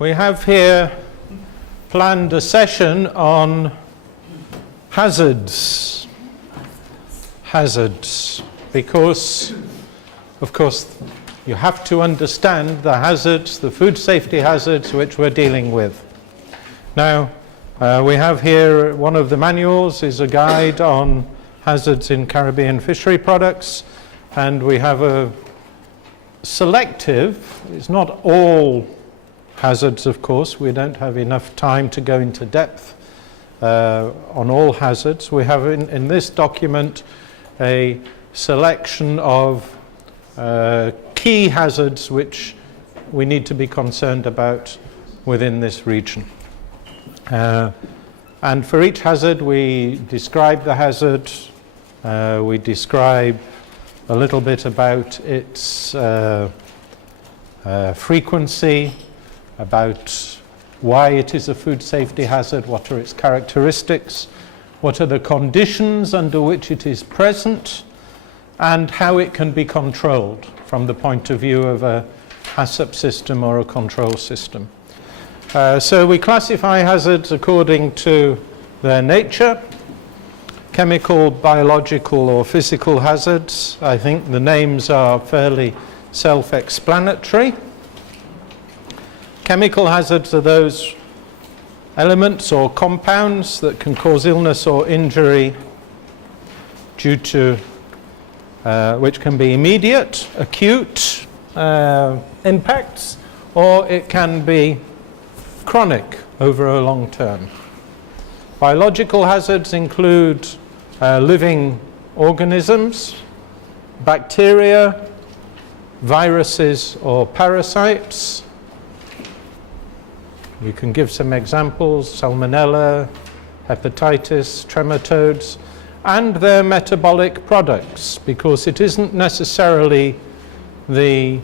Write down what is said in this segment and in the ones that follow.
We have here planned a session on hazards. Hazards, because, of course, you have to understand the hazards, the food safety hazards which we're dealing with. Now, we have here one of the manuals is a guide on hazards in Caribbean fishery products, and we have a selective, it's not all hazards, of course, we don't have enough time to go into depth on all hazards. We have in this document a selection of key hazards which we need to be concerned about within this region. And for each hazard we describe the hazard, we describe a little bit about its frequency, about why it is a food safety hazard, what are its characteristics, what are the conditions under which it is present, and how it can be controlled from the point of view of a HACCP system or a control system. So we classify hazards according to their nature: chemical, biological, or physical hazards. I think the names are fairly self-explanatory. Chemical hazards are those elements or compounds that can cause illness or injury due to which can be immediate, acute impacts, or it can be chronic over a long term. Biological hazards include living organisms, bacteria, viruses or parasites. You can give some examples: salmonella, hepatitis, trematodes, and their metabolic products, because it isn't necessarily the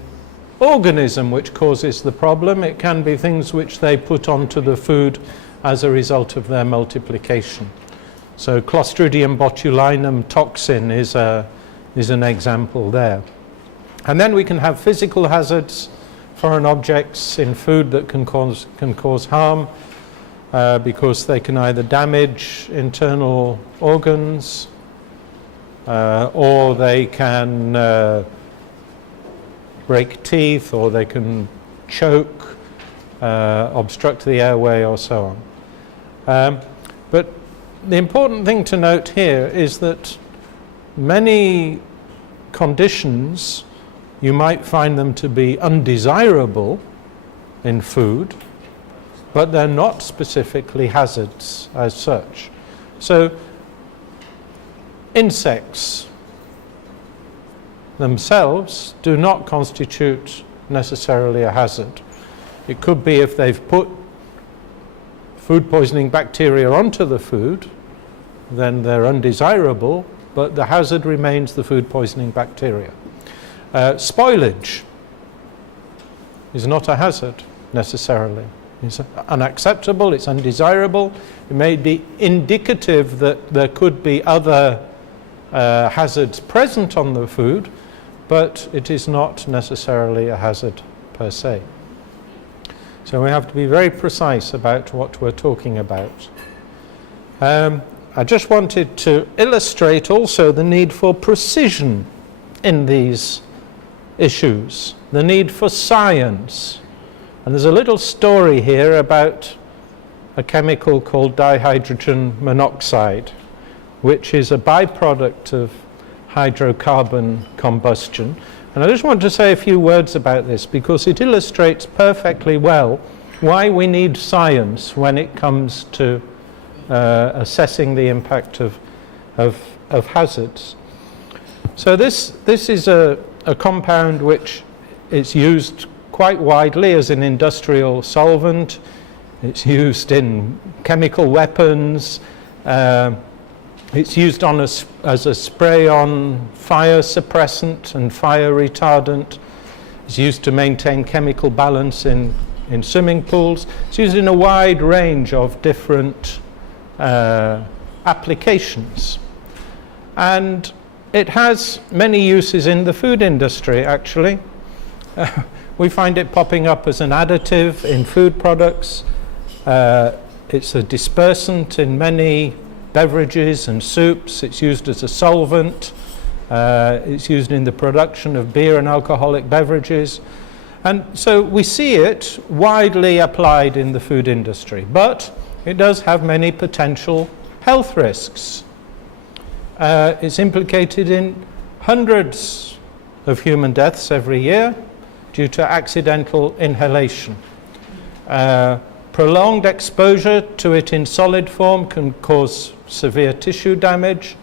organism which causes the problem, it can be things which they put onto the food as a result of their multiplication. So Clostridium botulinum toxin is an example there. And then we can have physical hazards, foreign objects in food that can cause harm because they can either damage internal organs or they can break teeth, or they can choke, obstruct the airway, or so on. But the important thing to note here is that many conditions, you might find them to be undesirable in food, but they're not specifically hazards as such. So insects themselves do not constitute necessarily a hazard. It could be if they've put food poisoning bacteria onto the food, then they're undesirable, but the hazard remains the food poisoning bacteria. Spoilage is not a hazard necessarily. It's unacceptable, it's undesirable. It may be indicative that there could be other hazards present on the food, but it is not necessarily a hazard per se. So we have to be very precise about what we're talking about. I just wanted to illustrate also the need for precision in these issues, the need for science. And there's a little story here about a chemical called dihydrogen monoxide, which is a byproduct of hydrocarbon combustion. And I just want to say a few words about this because it illustrates perfectly well why we need science when it comes to assessing the impact of hazards. So this is a compound which is used quite widely as an industrial solvent. It's used in chemical weapons. It's used as a spray-on fire suppressant and fire retardant. It's used to maintain chemical balance in swimming pools. It's used in a wide range of different applications. And it has many uses in the food industry, actually. we find it popping up as an additive in food products. It's a dispersant in many beverages and soups. It's used as a solvent. It's used in the production of beer and alcoholic beverages. And so we see it widely applied in the food industry, but it does have many potential health risks. It's implicated in hundreds of human deaths every year due to accidental inhalation. Prolonged exposure to it in solid form can cause severe tissue damage.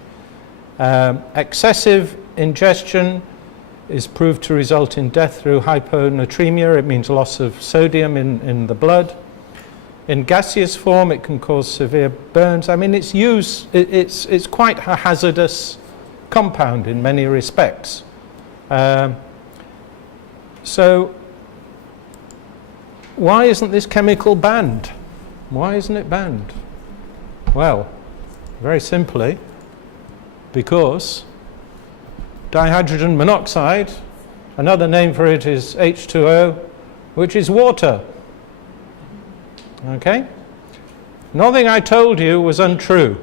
Excessive ingestion is proved to result in death through hyponatremia. It means loss of sodium in the blood. In gaseous form, it can cause severe burns. I mean, it's quite a hazardous compound in many respects. So why isn't this chemical banned? Why isn't it banned? Well, very simply, because dihydrogen monoxide, another name for it is H2O, which is water. Okay? Nothing I told you was untrue.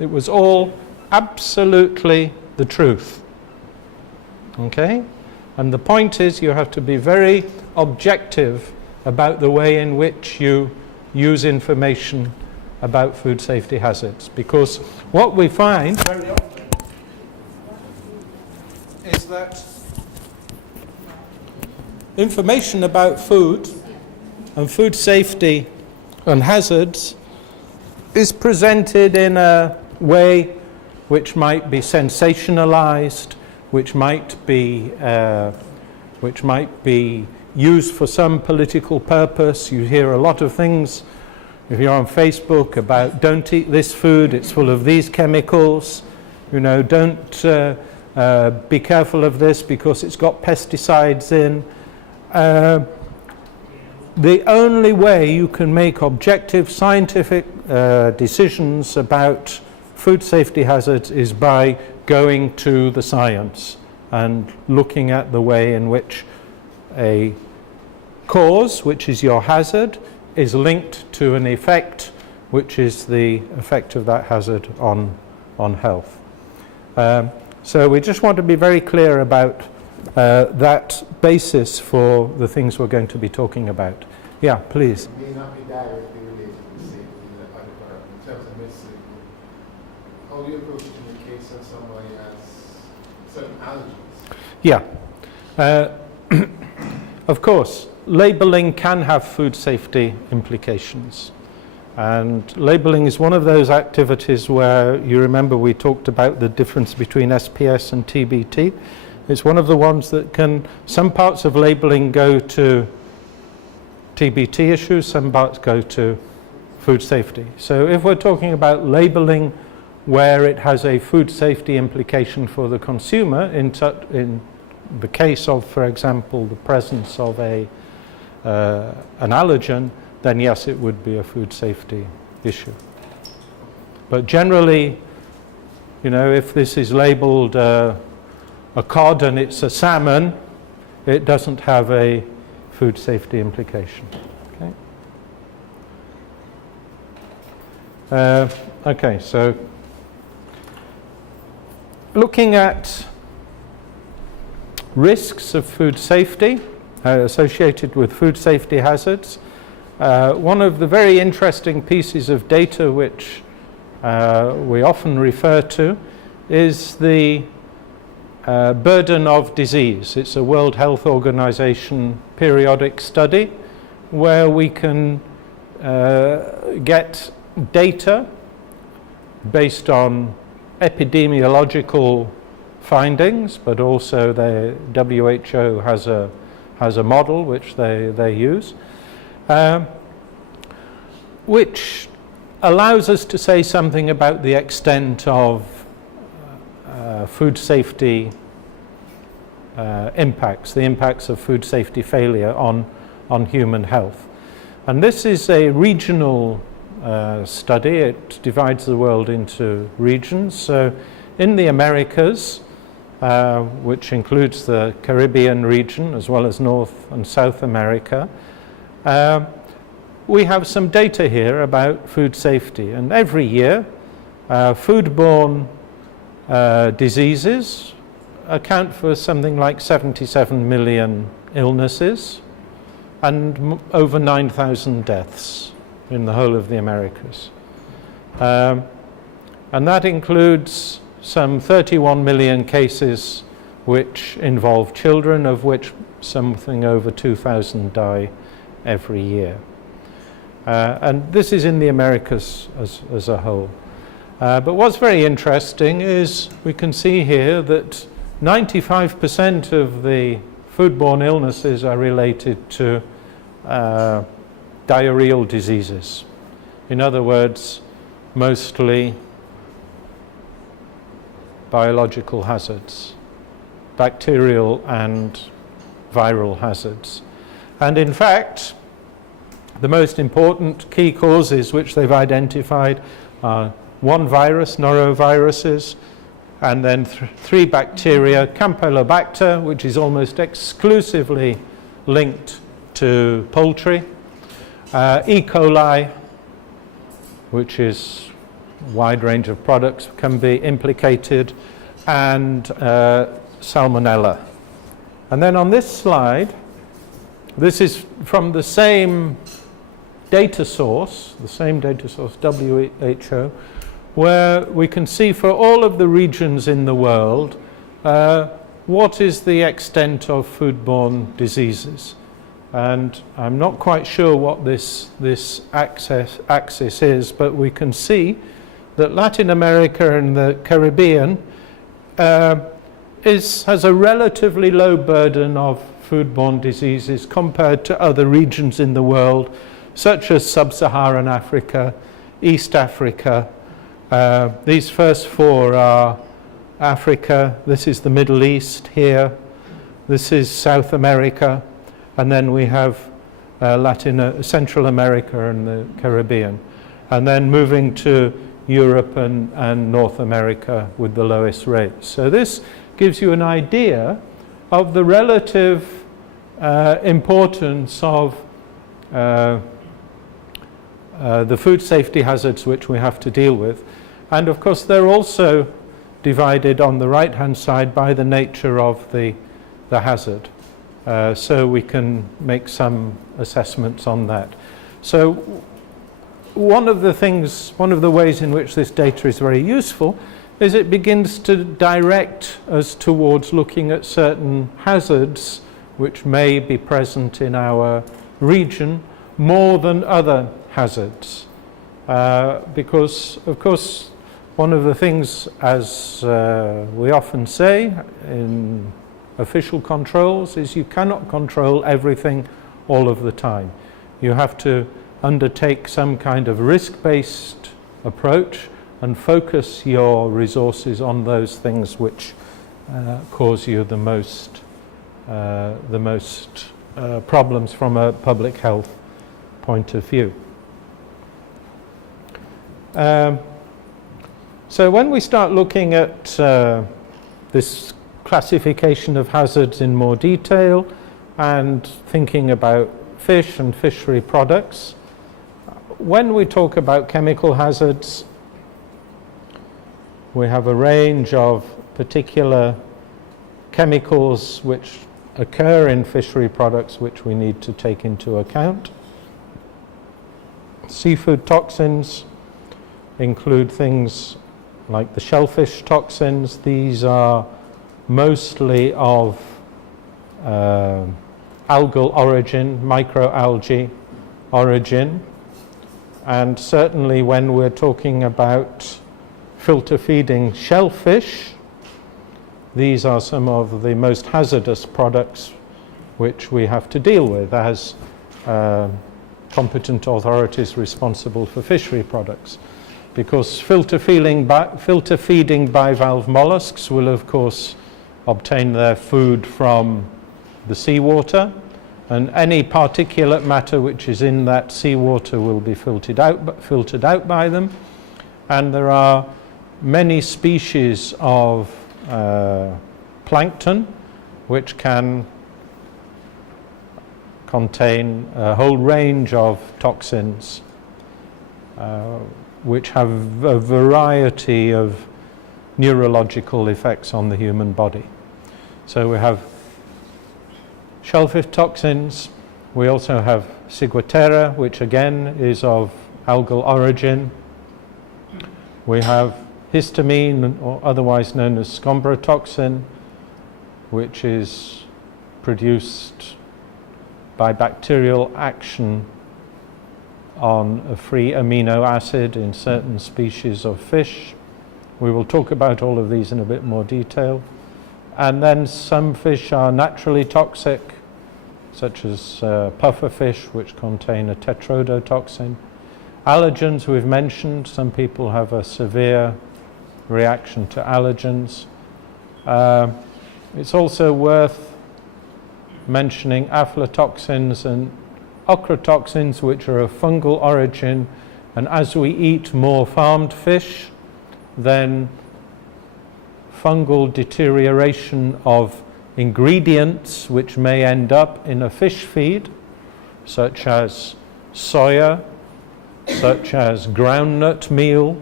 It was all absolutely the truth. Okay? And the point is, you have to be very objective about the way in which you use information about food safety hazards, because what we find very often is that information about food and food safety and hazards is presented in a way which might be sensationalized, which might be used for some political purpose. You hear a lot of things, if you're on Facebook, about don't eat this food, it's full of these chemicals. You know, don't be careful of this because it's got pesticides in. The only way you can make objective scientific decisions about food safety hazards is by going to the science and looking at the way in which a cause, which is your hazard, is linked to an effect, which is the effect of that hazard on health. So we just want to be very clear about that basis for the things we're going to be talking about. Yeah, please. It may not be directly related to safety in terms of medicine. How do you approach it in the case of somebody has certain allergies? Yeah. Of course, labeling can have food safety implications. And labeling is one of those activities where, you remember we talked about the difference between SPS and TBT. It's one of the ones that some parts of labeling go to TBT issues, some parts go to food safety. So if we're talking about labeling where it has a food safety implication for the consumer, in the case of, for example, the presence of an allergen, then yes, it would be a food safety issue. But generally, you know, if this is labeled a cod and it's a salmon, it doesn't have a food safety implication. Okay. Okay, so looking at risks of food safety associated with food safety hazards, one of the very interesting pieces of data which we often refer to is the burden of disease. It's a World Health Organization periodic study where we can get data based on epidemiological findings, but also the WHO has a model which they use, which allows us to say something about the extent of food safety impacts, the impacts of food safety failure on human health. And this is a regional study. It divides the world into regions. So in the Americas, which includes the Caribbean region as well as North and South America, we have some data here about food safety. And every year, foodborne diseases account for something like 77 million illnesses and over 9,000 deaths in the whole of the Americas. And that includes some 31 million cases which involve children, of which something over 2,000 die every year. And this is in the Americas as a whole. But what's very interesting is we can see here that 95% of the foodborne illnesses are related to diarrheal diseases. In other words, mostly biological hazards, bacterial and viral hazards. And in fact, the most important key causes which they've identified are one virus, noroviruses, and then three bacteria, Campylobacter, which is almost exclusively linked to poultry, E. coli, which is a wide range of products can be implicated, and Salmonella. And then on this slide, this is from the same data source, WHO, where we can see for all of the regions in the world what is the extent of foodborne diseases. And I'm not quite sure what this axis is, but we can see that Latin America and the Caribbean has a relatively low burden of foodborne diseases compared to other regions in the world, such as Sub-Saharan Africa, East Africa. These first four are Africa, this is the Middle East here, this is South America, and then we have Central America and the Caribbean. And then moving to Europe and North America with the lowest rates. So this gives you an idea of the relative importance of the food safety hazards which we have to deal with. And of course they're also divided on the right hand side by the nature of the hazard. So we can make some assessments on that. So one of the ways in which this data is very useful is it begins to direct us towards looking at certain hazards which may be present in our region more than other hazards. Because, of course, one of the things, as we often say in official controls, is you cannot control everything all of the time. You have to undertake some kind of risk-based approach and focus your resources on those things which cause you the most problems from a public health point of view. So when we start looking at this classification of hazards in more detail and thinking about fish and fishery products, when we talk about chemical hazards, we have a range of particular chemicals which occur in fishery products which we need to take into account. Seafood toxins include things like the shellfish toxins. These are mostly of algal origin, microalgae origin, and certainly when we're talking about filter feeding shellfish, these are some of the most hazardous products which we have to deal with as competent authorities responsible for fishery products. Because filter feeding bivalve mollusks will of course obtain their food from the seawater, and any particulate matter which is in that seawater will be filtered out by them. And there are many species of plankton, which can contain a whole range of toxins, which have a variety of neurological effects on the human body. So we have shellfish toxins. We also have Ciguatera, which again is of algal origin. We have histamine, or otherwise known as scombrotoxin, which is produced by bacterial action on a free amino acid in certain species of fish. We will talk about all of these in a bit more detail. And then some fish are naturally toxic, such as puffer fish, which contain a tetrodotoxin. Allergens we've mentioned. Some people have a severe reaction to allergens. It's also worth mentioning aflatoxins and ochratoxins, which are of fungal origin, and as we eat more farmed fish, then fungal deterioration of ingredients which may end up in a fish feed, such as soya, such as groundnut meal,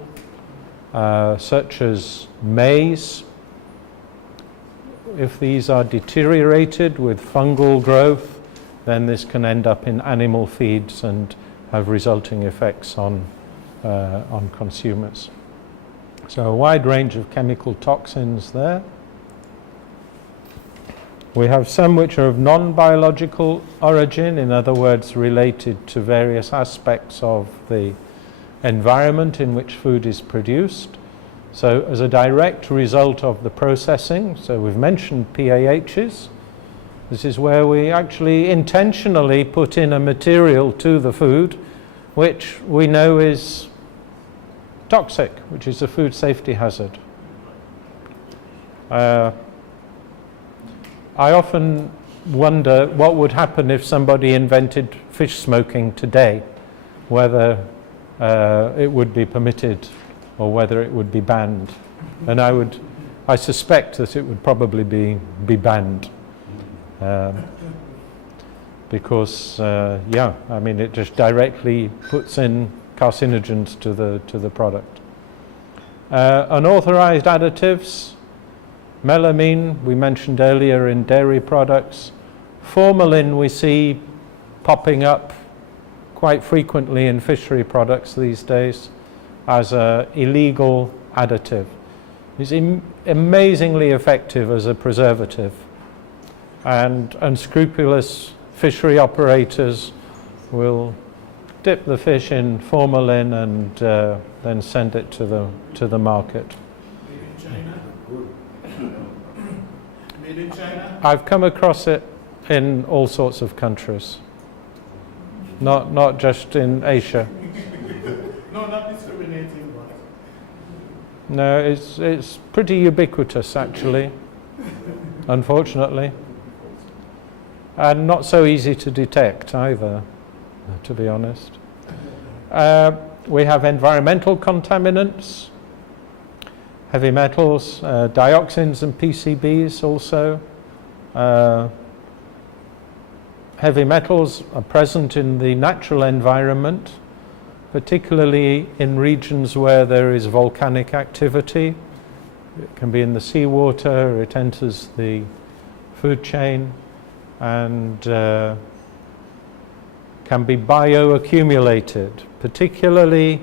such as maize. If these are deteriorated with fungal growth, then this can end up in animal feeds and have resulting effects on consumers. So a wide range of chemical toxins there. We have some which are of non-biological origin, in other words, related to various aspects of the environment in which food is produced. So as a direct result of the processing, so we've mentioned PAHs. This is where we actually intentionally put in a material to the food which we know is toxic, which is a food safety hazard. I often wonder what would happen if somebody invented fish smoking today, whether it would be permitted or whether it would be banned. And I suspect that it would probably be banned. Because I mean, it just directly puts in carcinogens to the product. Unauthorized additives, melamine we mentioned earlier in dairy products. Formalin we see popping up quite frequently in fishery products these days as an illegal additive. It's amazingly effective as a preservative, and unscrupulous fishery operators will dip the fish in formalin and then send it to the market. Made in China? I've come across it in all sorts of countries, not just in Asia. No, not discriminating, but No, it's pretty ubiquitous actually, unfortunately, and not so easy to detect either, to be honest. We have environmental contaminants, heavy metals, dioxins and PCBs also. Heavy metals are present in the natural environment, particularly in regions where there is volcanic activity. It can be in the seawater, it enters the food chain, and can be bioaccumulated, particularly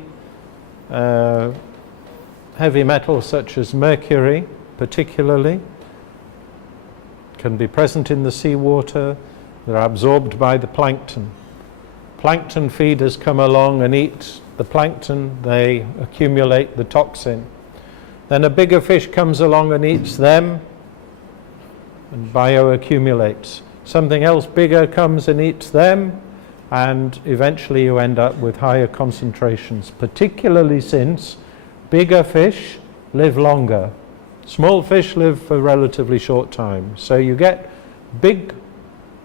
heavy metals such as mercury, particularly, can be present in the seawater. They're absorbed by the plankton. Plankton feeders come along and eat the plankton, they accumulate the toxin. Then a bigger fish comes along and eats them and bioaccumulates. Something else bigger comes and eats them, and eventually you end up with higher concentrations, particularly since bigger fish live longer. Small fish live for a relatively short time. So you get big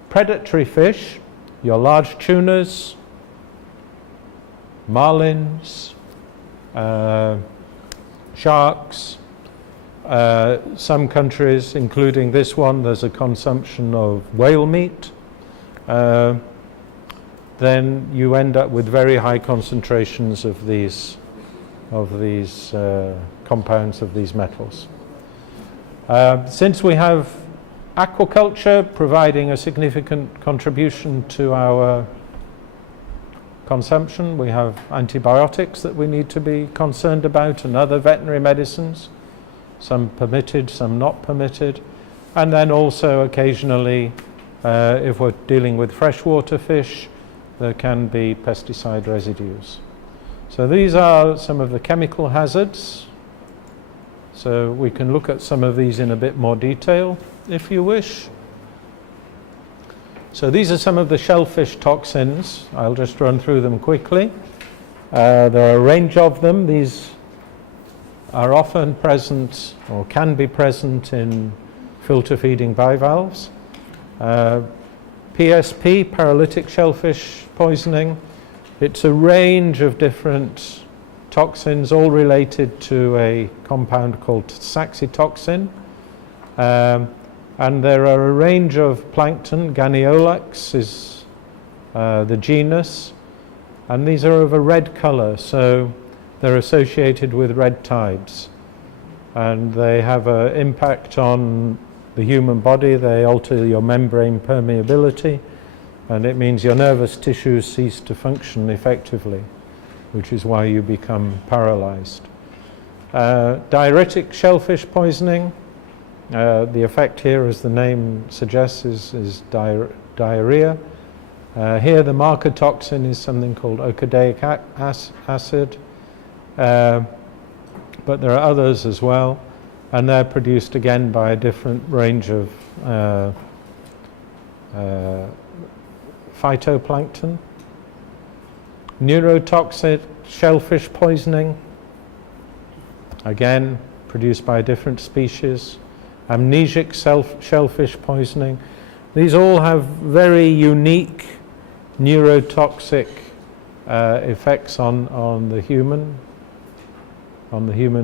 predatory fish, your large tunas, marlins, sharks, Some countries, including this one, there's a consumption of whale meat. Then you end up with very high concentrations of these compounds, of these metals. Since we have aquaculture providing a significant contribution to our consumption, we have antibiotics that we need to be concerned about, and other veterinary medicines, some permitted, some not permitted. And then also occasionally, if we're dealing with freshwater fish, there can be pesticide residues. So these are some of the chemical hazards. So we can look at some of these in a bit more detail if you wish. So these are some of the shellfish toxins. I'll just run through them quickly. There are a range of them. These are often present, or can be present, in filter feeding bivalves. PSP, paralytic shellfish poisoning. It's a range of different toxins, all related to a compound called saxitoxin. And there are a range of plankton. Ganyolax is the genus, and these are of a red color, so they're associated with red tides, and they have an impact on the human body. They alter your membrane permeability, and it means your nervous tissues cease to function effectively, which is why you become paralyzed. Diuretic shellfish poisoning. The effect here, as the name suggests, is diarrhea. Here the marker toxin is something called okadaic acid, but there are others as well, and they're produced again by a different range of phytoplankton. Neurotoxic shellfish poisoning, again produced by a different species. Amnesic shellfish poisoning. These all have very unique neurotoxic effects on the human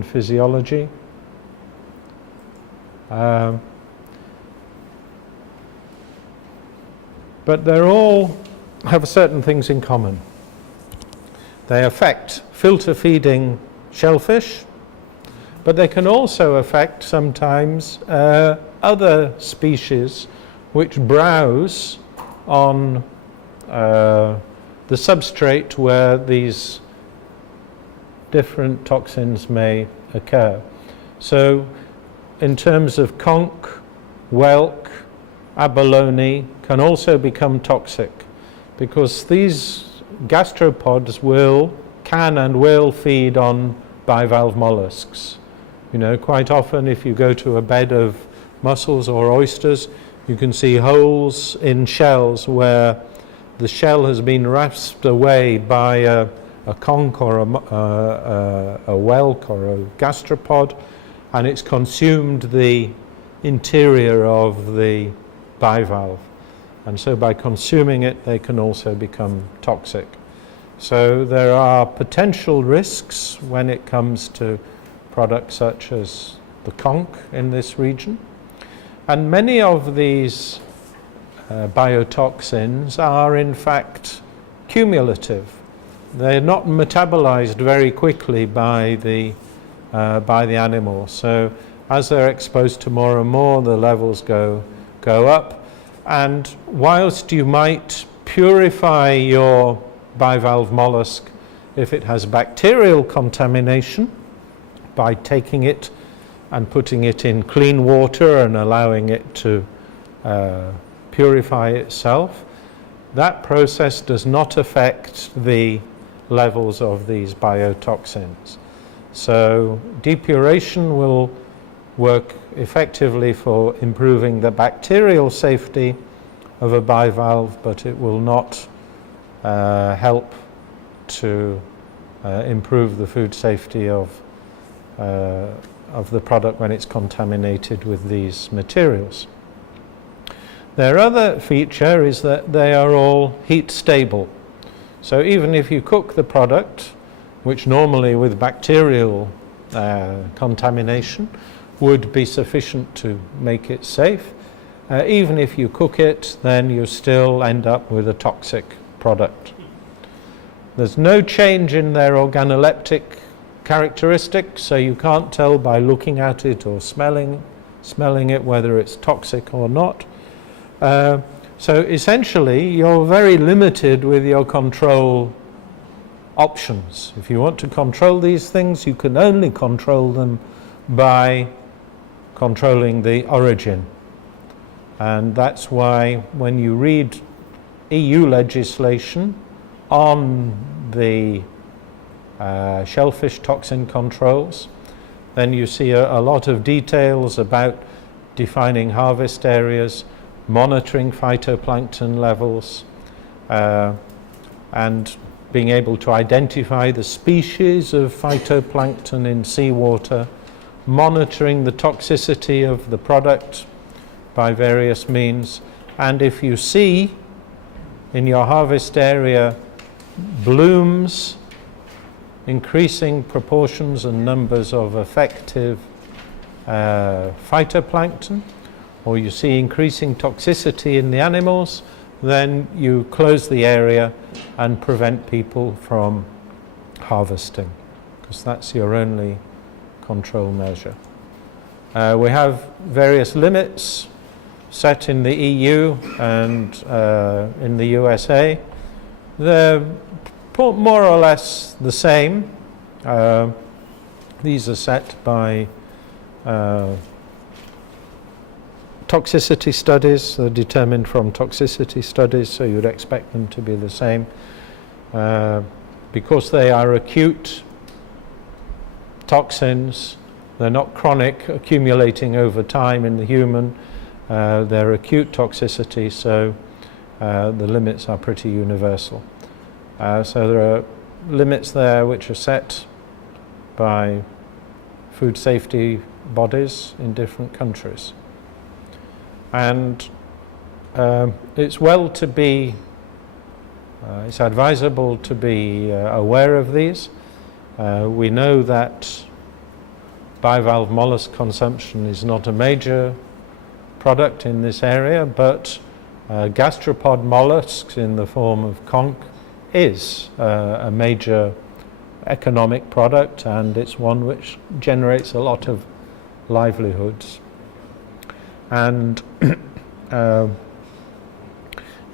physiology. But they all have certain things in common. They affect filter feeding shellfish, but they can also affect sometimes other species which browse on the substrate where these different toxins may occur. So in terms of conch, whelk, abalone can also become toxic, because these gastropods can and will feed on bivalve mollusks. You know, quite often if you go to a bed of mussels or oysters, you can see holes in shells where the shell has been rasped away by a conch or a whelk or a gastropod, and it's consumed the interior of the bivalve. And so by consuming it, they can also become toxic. So there are potential risks when it comes to products such as the conch in this region. And many of these biotoxins are in fact cumulative. They're not metabolized very quickly by the animal. So as they're exposed to more and more, the levels go up. And whilst you might purify your bivalve mollusk if it has bacterial contamination by taking it and putting it in clean water and allowing it to purify itself, that process does not affect the levels of these biotoxins. So depuration will work effectively for improving the bacterial safety of a bivalve, but it will not help to improve the food safety of the product when it's contaminated with these materials. Their other feature is that they are all heat stable. So even if you cook the product, which normally with bacterial contamination would be sufficient to make it safe. Even if you cook it, then you still end up with a toxic product. There's no change in their organoleptic characteristics, so you can't tell by looking at it or smelling it whether it's toxic or not. So essentially, you're very limited with your control options. If you want to control these things, you can only control them by controlling the origin. And that's why when you read EU legislation on the shellfish toxin controls, then you see a lot of details about defining harvest areas, monitoring phytoplankton levels, and being able to identify the species of phytoplankton in seawater, monitoring the toxicity of the product by various means. And if you see in your harvest area blooms, increasing proportions and numbers of effective phytoplankton, or you see increasing toxicity in the animals, then you close the area and prevent people from harvesting, because that's your only control measure. We have various limits set in the EU and in the USA. They're more or less the same. These are set by toxicity studies, they're determined from toxicity studies, so you'd expect them to be the same. Because they are acute toxins, they're not chronic, accumulating over time in the human, they're acute toxicity, so the limits are pretty universal. So there are limits there which are set by food safety bodies in different countries. And it's advisable to be aware of these. We know that bivalve mollusk consumption is not a major product in this area, but gastropod mollusks in the form of conch is a major economic product, and it's one which generates a lot of livelihoods. And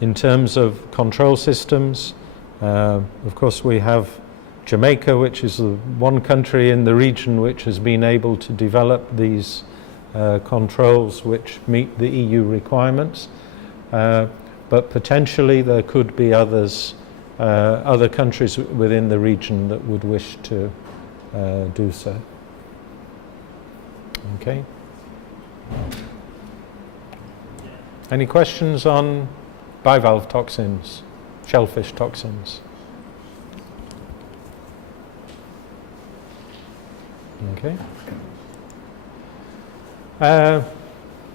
in terms of control systems, of course we have Jamaica, which is the one country in the region which has been able to develop these controls which meet the EU requirements, but potentially there could be other countries within the region that would wish to do so. Okay. Any questions on bivalve toxins, shellfish toxins? Okay.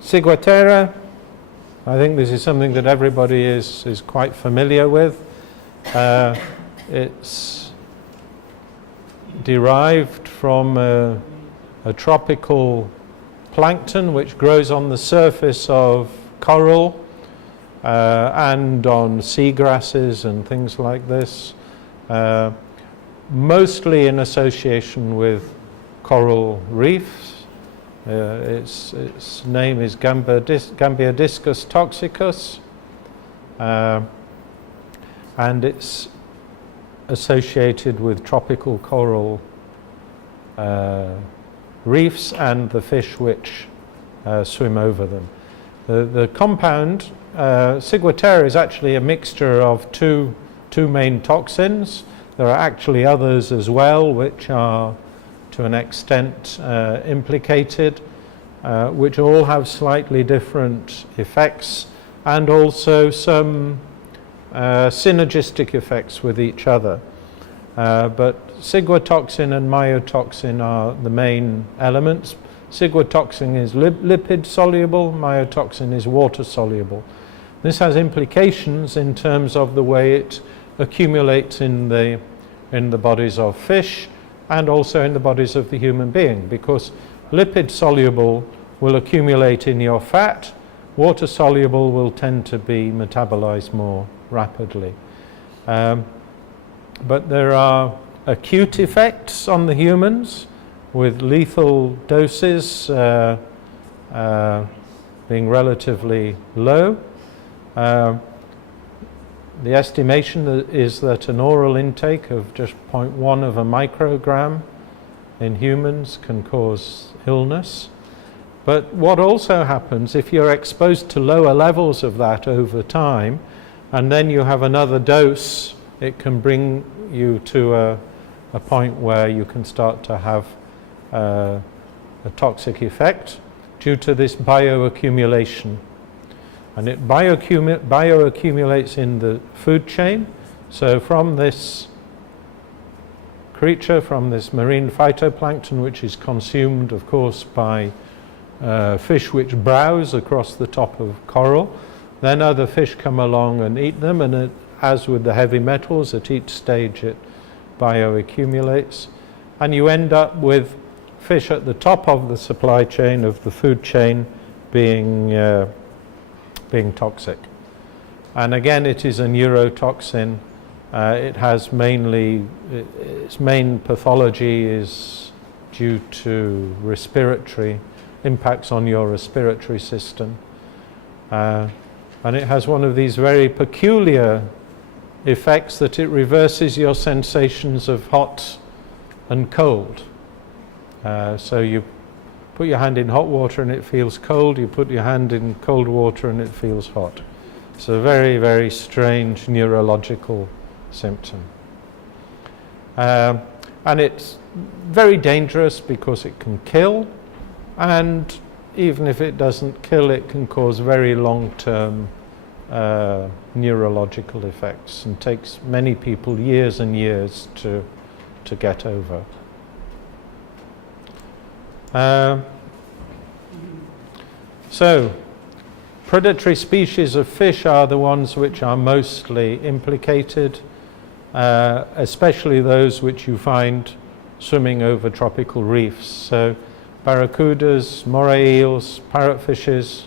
Ciguatera, I think this is something that everybody is quite familiar with. It's derived from a tropical plankton which grows on the surface of coral and on seagrasses and things like this, mostly in association with coral reefs. Its name is Gambiadiscus toxicus, and it's associated with tropical coral reefs and the fish which swim over them. The compound, Ciguatera, is actually a mixture of two main toxins. There are actually others as well which are to an extent implicated, which all have slightly different effects and also some synergistic effects with each other. But ciguatoxin and myotoxin are the main elements. Ciguatoxin is lipid soluble, myotoxin is water soluble. This has implications in terms of the way it accumulates in the bodies of fish and also in the bodies of the human being, because lipid soluble will accumulate in your fat. Water soluble will tend to be metabolized more rapidly. But there are acute effects on the humans with lethal doses being relatively low. The estimation is that an oral intake of just 0.1 of a microgram in humans can cause illness. But what also happens if you're exposed to lower levels of that over time, and then you have another dose, it can bring you to a point where you can start to have a toxic effect due to this bioaccumulation. And it bioaccumulates in the food chain. So from this creature, from this marine phytoplankton, which is consumed, of course, by fish which browse across the top of coral, then other fish come along and eat them, and as with the heavy metals, at each stage it bioaccumulates. And you end up with fish at the top of the supply chain, of the food chain, being toxic. And again, it is a neurotoxin. It has its main pathology is due to respiratory impacts on your respiratory system. And it has one of these very peculiar effects that it reverses your sensations of hot and cold. So you put your hand in hot water and it feels cold, you put your hand in cold water and it feels hot. It's a very, very strange neurological symptom. And it's very dangerous because it can kill, and even if it doesn't kill, it can cause very long-term neurological effects, and takes many people years and years to get over. So, predatory species of fish are the ones which are mostly implicated, especially those which you find swimming over tropical reefs. So, barracudas, moray eels, parrotfishes,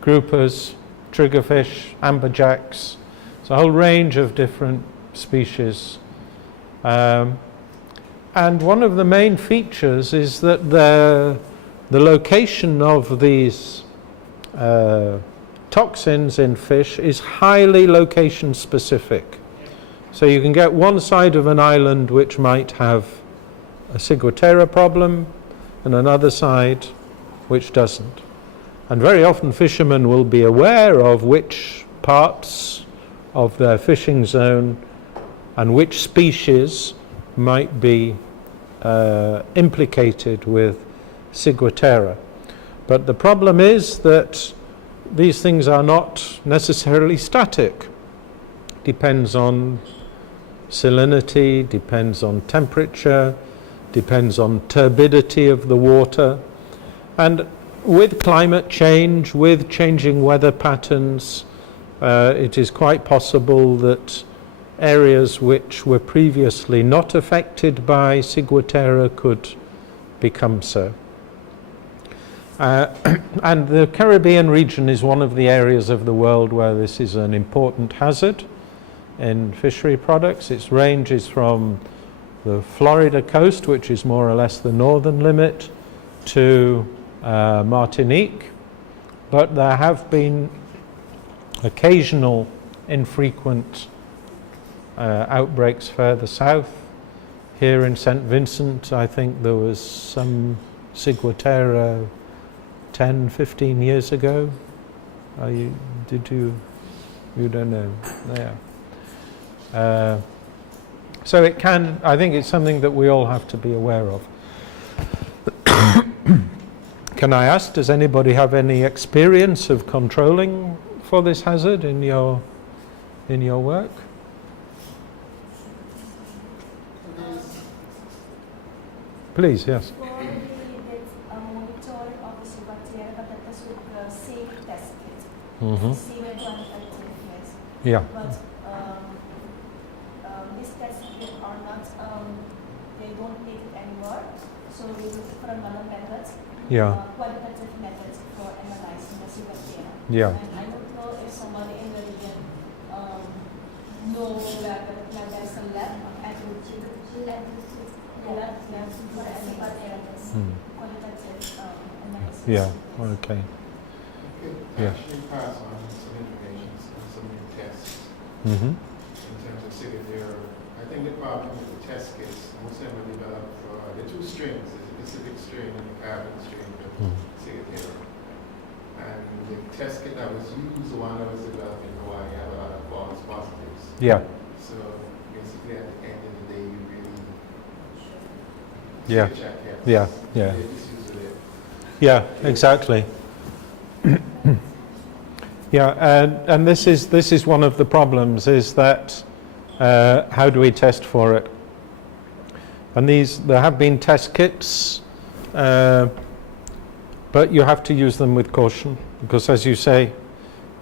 groupers, triggerfish, amberjacks. It's a whole range of different species. And one of the main features is that the location of these toxins in fish is highly location specific. So you can get one side of an island which might have a Ciguatera problem, and another side which doesn't. And very often fishermen will be aware of which parts of their fishing zone and which species might be implicated with Ciguatera. But the problem is that these things are not necessarily static. Depends on salinity, depends on temperature, depends on turbidity of the water. And with climate change, with changing weather patterns, it is quite possible that areas which were previously not affected by Ciguatera could become so. And the Caribbean region is one of the areas of the world where this is an important hazard in fishery products. Its range is from the Florida coast, which is more or less the northern limit, to Martinique, but there have been occasional infrequent outbreaks further south. Here in St. Vincent, I think there was some Ciguatera 10, 15 years ago. You don't know? Yeah. So it can, I think it's something that we all have to be aware of. Can I ask, does anybody have any experience of controlling for this hazard in your work? Please, yes. We already did a monitoring of the Ciguatera, but that was with the safe test kit to see where to effectiveness. Yeah. But this test kit are not, they don't take it anymore, so we look for another method. Yeah. qualitative methods for analyzing the Ciguatera. Yeah. And I don't know if somebody in the region know that there's a lab at for Ciguatera qualitative analysis. Yeah. Okay. Yeah. Actually pass on some information, some new tests Mm-hmm. in terms of Ciguatera. I think the problem with the test kits, most of them were developed for the two strains, there's a Pacific strain and the Caribbean strain of Ciguatera. And the test kit that was used, the one that was developed in Hawaii, had a lot of false positives. Yeah. So basically at the end of the day, you really Yeah. check yes. Yeah. Yeah. They just use it. Yeah. Exactly. Yeah, and this is one of the problems, is that how do we test for it? And there have been test kits, but you have to use them with caution, because as you say,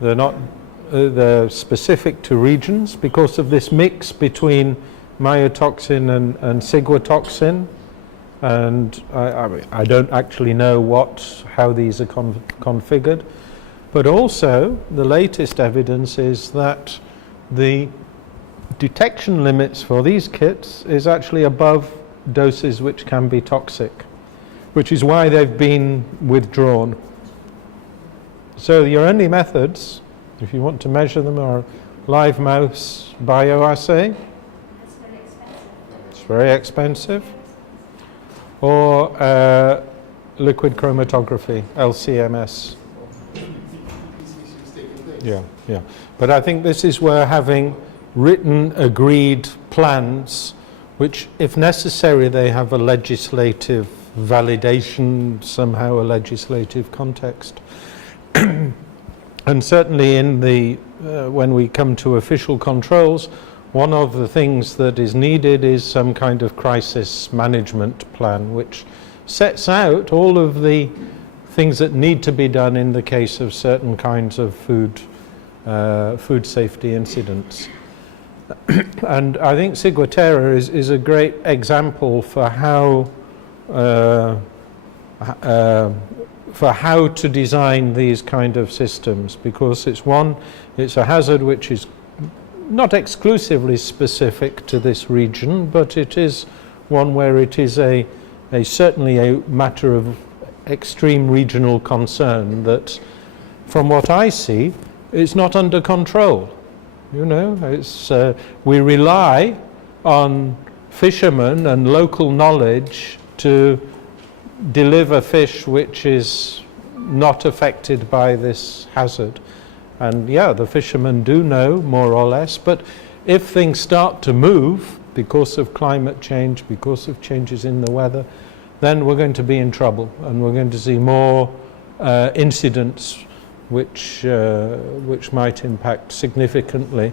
they're specific to regions because of this mix between myotoxin and ciguatoxin, and I don't actually know how these are configured. But also, the latest evidence is that the detection limits for these kits is actually above doses which can be toxic, which is why they've been withdrawn. So your only methods, if you want to measure them, are live mouse bioassay. It's very expensive. It's very expensive. Or liquid chromatography, LCMS. Yeah, yeah. But I think this is where having written, agreed plans, which, if necessary, they have a legislative validation, somehow a legislative context. And certainly in when we come to official controls, one of the things that is needed is some kind of crisis management plan, which sets out all of the things that need to be done in the case of certain kinds of food safety incidents. And I think Ciguatera is a great example for how to design these kind of systems, because it's a hazard which is not exclusively specific to this region, but it is one where it is certainly a matter of extreme regional concern that, from what I see, it's not under control. You know, we rely on fishermen and local knowledge to deliver fish which is not affected by this hazard. And yeah, the fishermen do know more or less, but if things start to move because of climate change, because of changes in the weather, then we're going to be in trouble, and we're going to see more incidents which might impact significantly,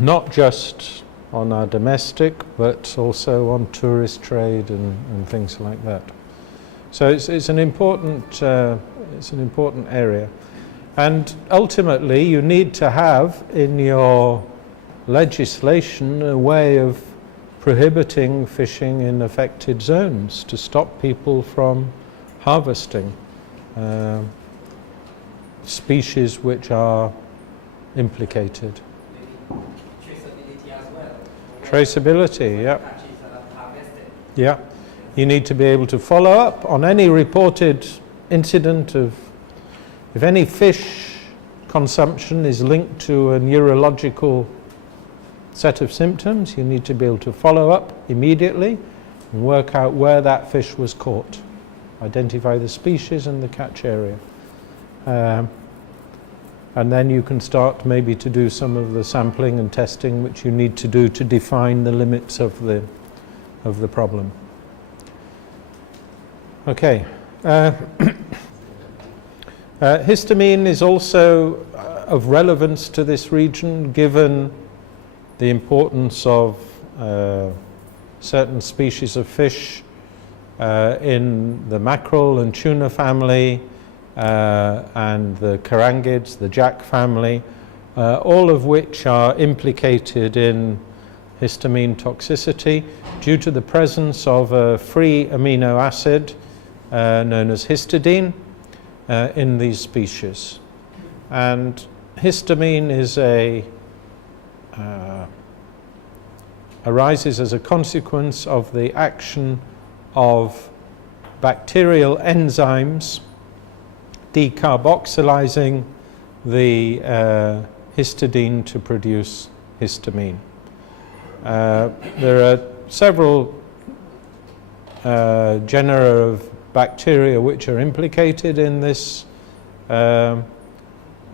not just on our domestic, but also on tourist trade and things like that. So it's an important area, and ultimately you need to have in your legislation a way of prohibiting fishing in affected zones to stop people from harvesting species which are implicated. Traceability as well. Traceability, yeah. Catches are harvested. Yeah. You need to be able to follow up on any reported incident if any fish consumption is linked to a neurological set of symptoms, you need to be able to follow up immediately and work out where that fish was caught, identify the species and the catch area. And then you can start maybe to do some of the sampling and testing which you need to do to define the limits of the problem. Okay. Histamine is also of relevance to this region, given the importance of certain species of fish in the mackerel and tuna family, and the carangids, the jack family, all of which are implicated in histamine toxicity due to the presence of a free amino acid known as histidine in these species. And histamine is arises as a consequence of the action of bacterial enzymes decarboxylizing the histidine to produce histamine. There are several genera of bacteria which are implicated in this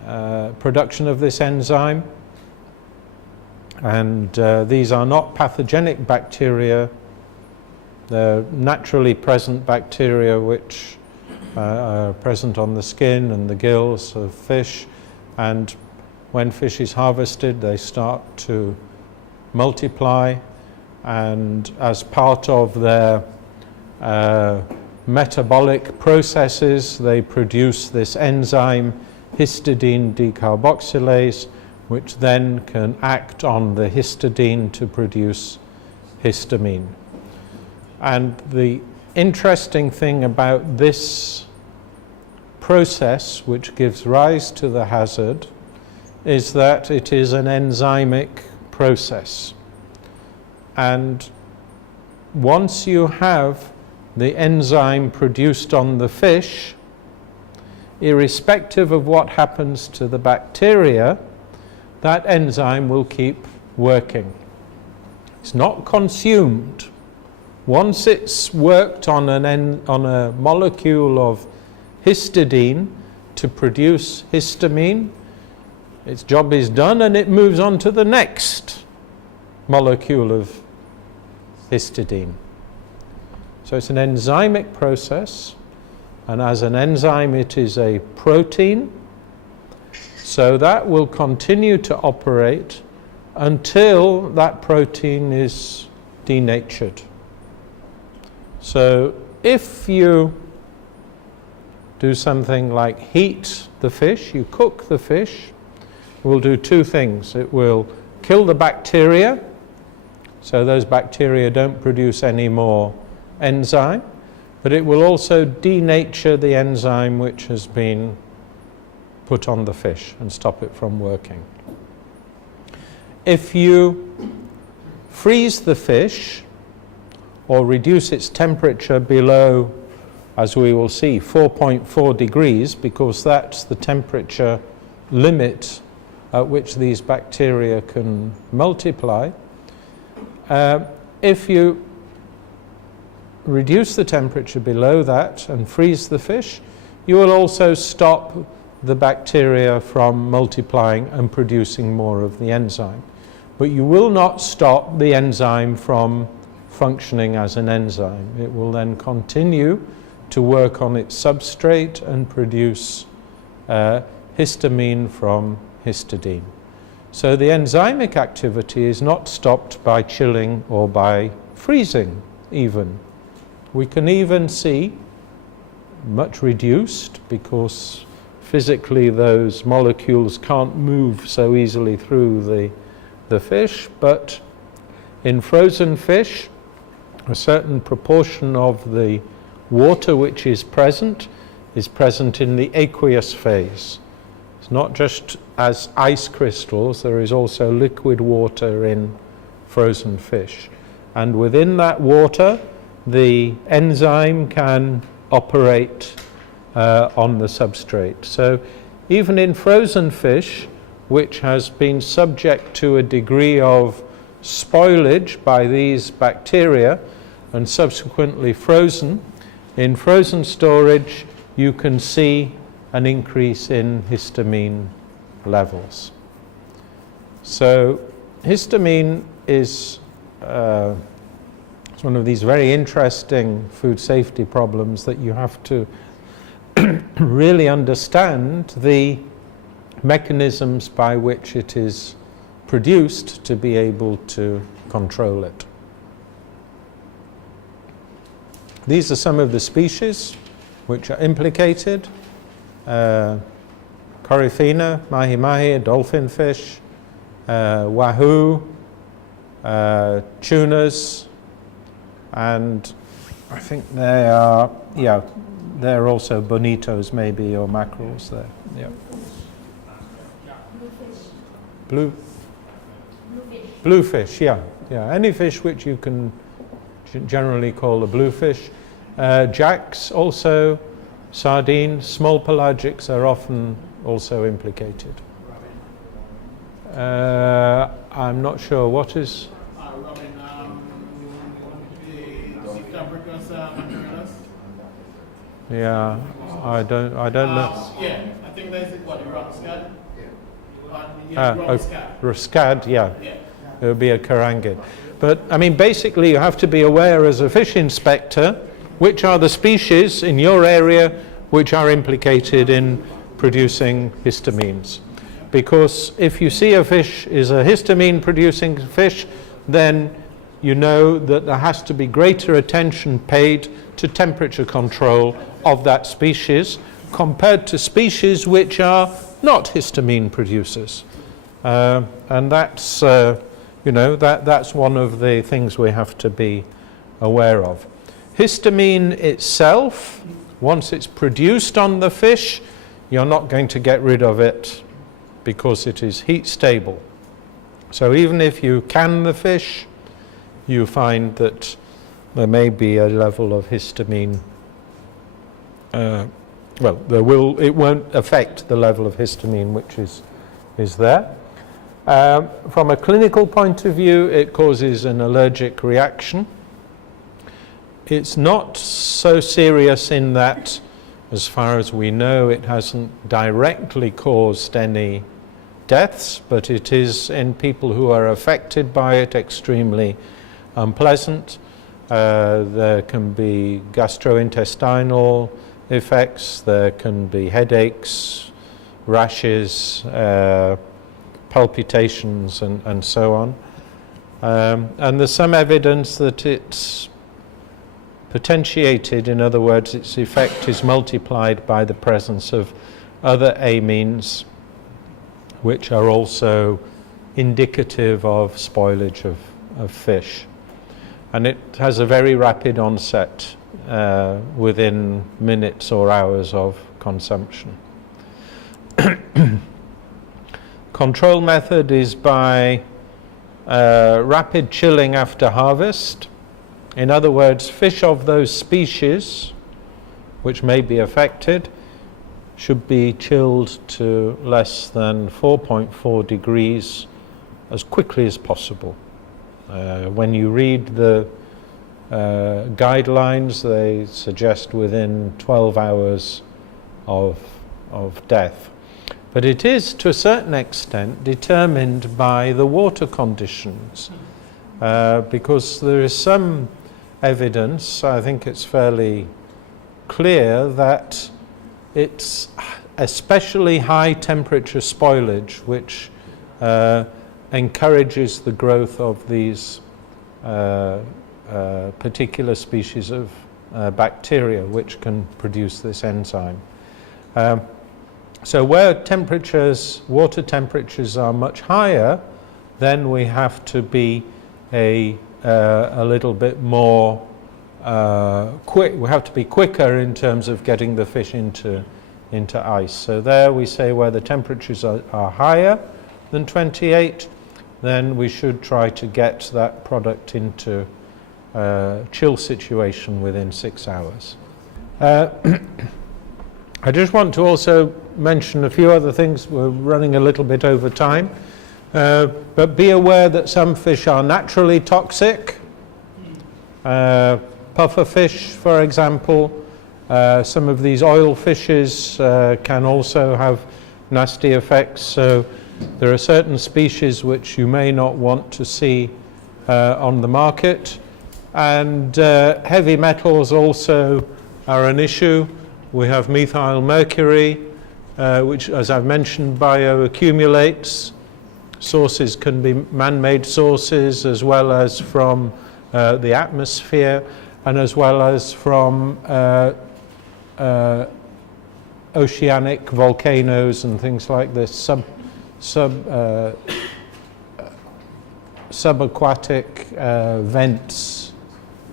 production of this enzyme, and these are not pathogenic bacteria. They're naturally present bacteria which are present on the skin and the gills of fish, and when fish is harvested they start to multiply, and as part of their metabolic processes they produce this enzyme histidine decarboxylase, which then can act on the histidine to produce histamine. And the interesting thing about this process, which gives rise to the hazard, is that it is an enzymic process. And once you have the enzyme produced on the fish, irrespective of what happens to the bacteria, that enzyme will keep working. It's not consumed. Once it's worked on a molecule of histidine to produce histamine, its job is done and it moves on to the next molecule of histidine. So it's an enzymic process, and as an enzyme it is a protein, so that will continue to operate until that protein is denatured. So if you do something like heat the fish, you cook the fish, it will do two things. It will kill the bacteria, so those bacteria don't produce any more enzyme, but it will also denature the enzyme which has been put on the fish and stop it from working. If you freeze the fish or reduce its temperature below, as we will see, 4.4 degrees, because that's the temperature limit at which these bacteria can multiply. If you reduce the temperature below that and freeze the fish, you will also stop the bacteria from multiplying and producing more of the enzyme. But you will not stop the enzyme from functioning as an enzyme. It will then continue to work on its substrate and produce histamine from histidine. So the enzymic activity is not stopped by chilling or by freezing even. We can even see much reduced, because physically those molecules can't move so easily through the fish, but in frozen fish a certain proportion of the water which is present in the aqueous phase. It's not just as ice crystals, there is also liquid water in frozen fish, and within that water the enzyme can operate on the substrate. So even in frozen fish, which has been subject to a degree of spoilage by these bacteria and subsequently frozen, in frozen storage you can see an increase in histamine levels. So histamine is it's one of these very interesting food safety problems that you have to really understand the mechanisms by which it is produced to be able to control it. These are some of the species which are implicated. Coryphena, mahi-mahi, dolphin fish, wahoo, tunas, and I think they are yeah, there are also bonitos maybe, or mackerels there. Yeah. Blue fish. Bluefish, yeah. Any fish which you can generally call a bluefish. Jacks also, sardines, small pelagics are often also implicated. I'm not sure what is. Robin, the Capricorns materials. Yeah, I don't know. Yeah, I think that's what the rock scad. Scad, yeah. It would be a carangid. But, I mean, basically you have to be aware as a fish inspector which are the species in your area which are implicated in producing histamines. Because if you see a fish is a histamine-producing fish, then you know that there has to be greater attention paid to temperature control of that species compared to species which are not histamine producers. And that's, that's one of the things we have to be aware of. Histamine itself, once it's produced on the fish, you're not going to get rid of it because it is heat stable. So even if you can the fish, you find that there may be a level of histamine. It won't affect the level of histamine which is there. From a clinical point of view, it causes an allergic reaction. It's not so serious in that, as far as we know, it hasn't directly caused any deaths, but it is, in people who are affected by it, extremely unpleasant. There can be gastrointestinal effects, there can be headaches, rashes, palpitations, and so on. And there's some evidence that it's potentiated, in other words, its effect is multiplied by the presence of other amines, which are also indicative of spoilage of fish. And it has a very rapid onset within minutes or hours of consumption. Control method is by rapid chilling after harvest. In other words, fish of those species which may be affected should be chilled to less than 4.4 degrees as quickly as possible. When you read the guidelines, they suggest within 12 hours of death. But it is, to a certain extent, determined by the water conditions, because there is some evidence, I think it's fairly clear, that it's especially high temperature spoilage which encourages the growth of these particular species of bacteria which can produce this enzyme. So where water temperatures are much higher, then we have to be a little bit more quick. We have to be quicker in terms of getting the fish into ice. So there we say where the temperatures are higher than 28, then we should try to get that product into chill situation within 6 hours. I just want to also mention a few other things. We're running a little bit over time. But be aware that some fish are naturally toxic. Puffer fish, for example. Some of these oil fishes can also have nasty effects. So there are certain species which you may not want to see on the market. And heavy metals also are an issue. We have methyl mercury, which, as I've mentioned, bioaccumulates. Sources can be man-made sources, as well as from the atmosphere, and as well as from oceanic volcanoes and things like this. Subaquatic vents,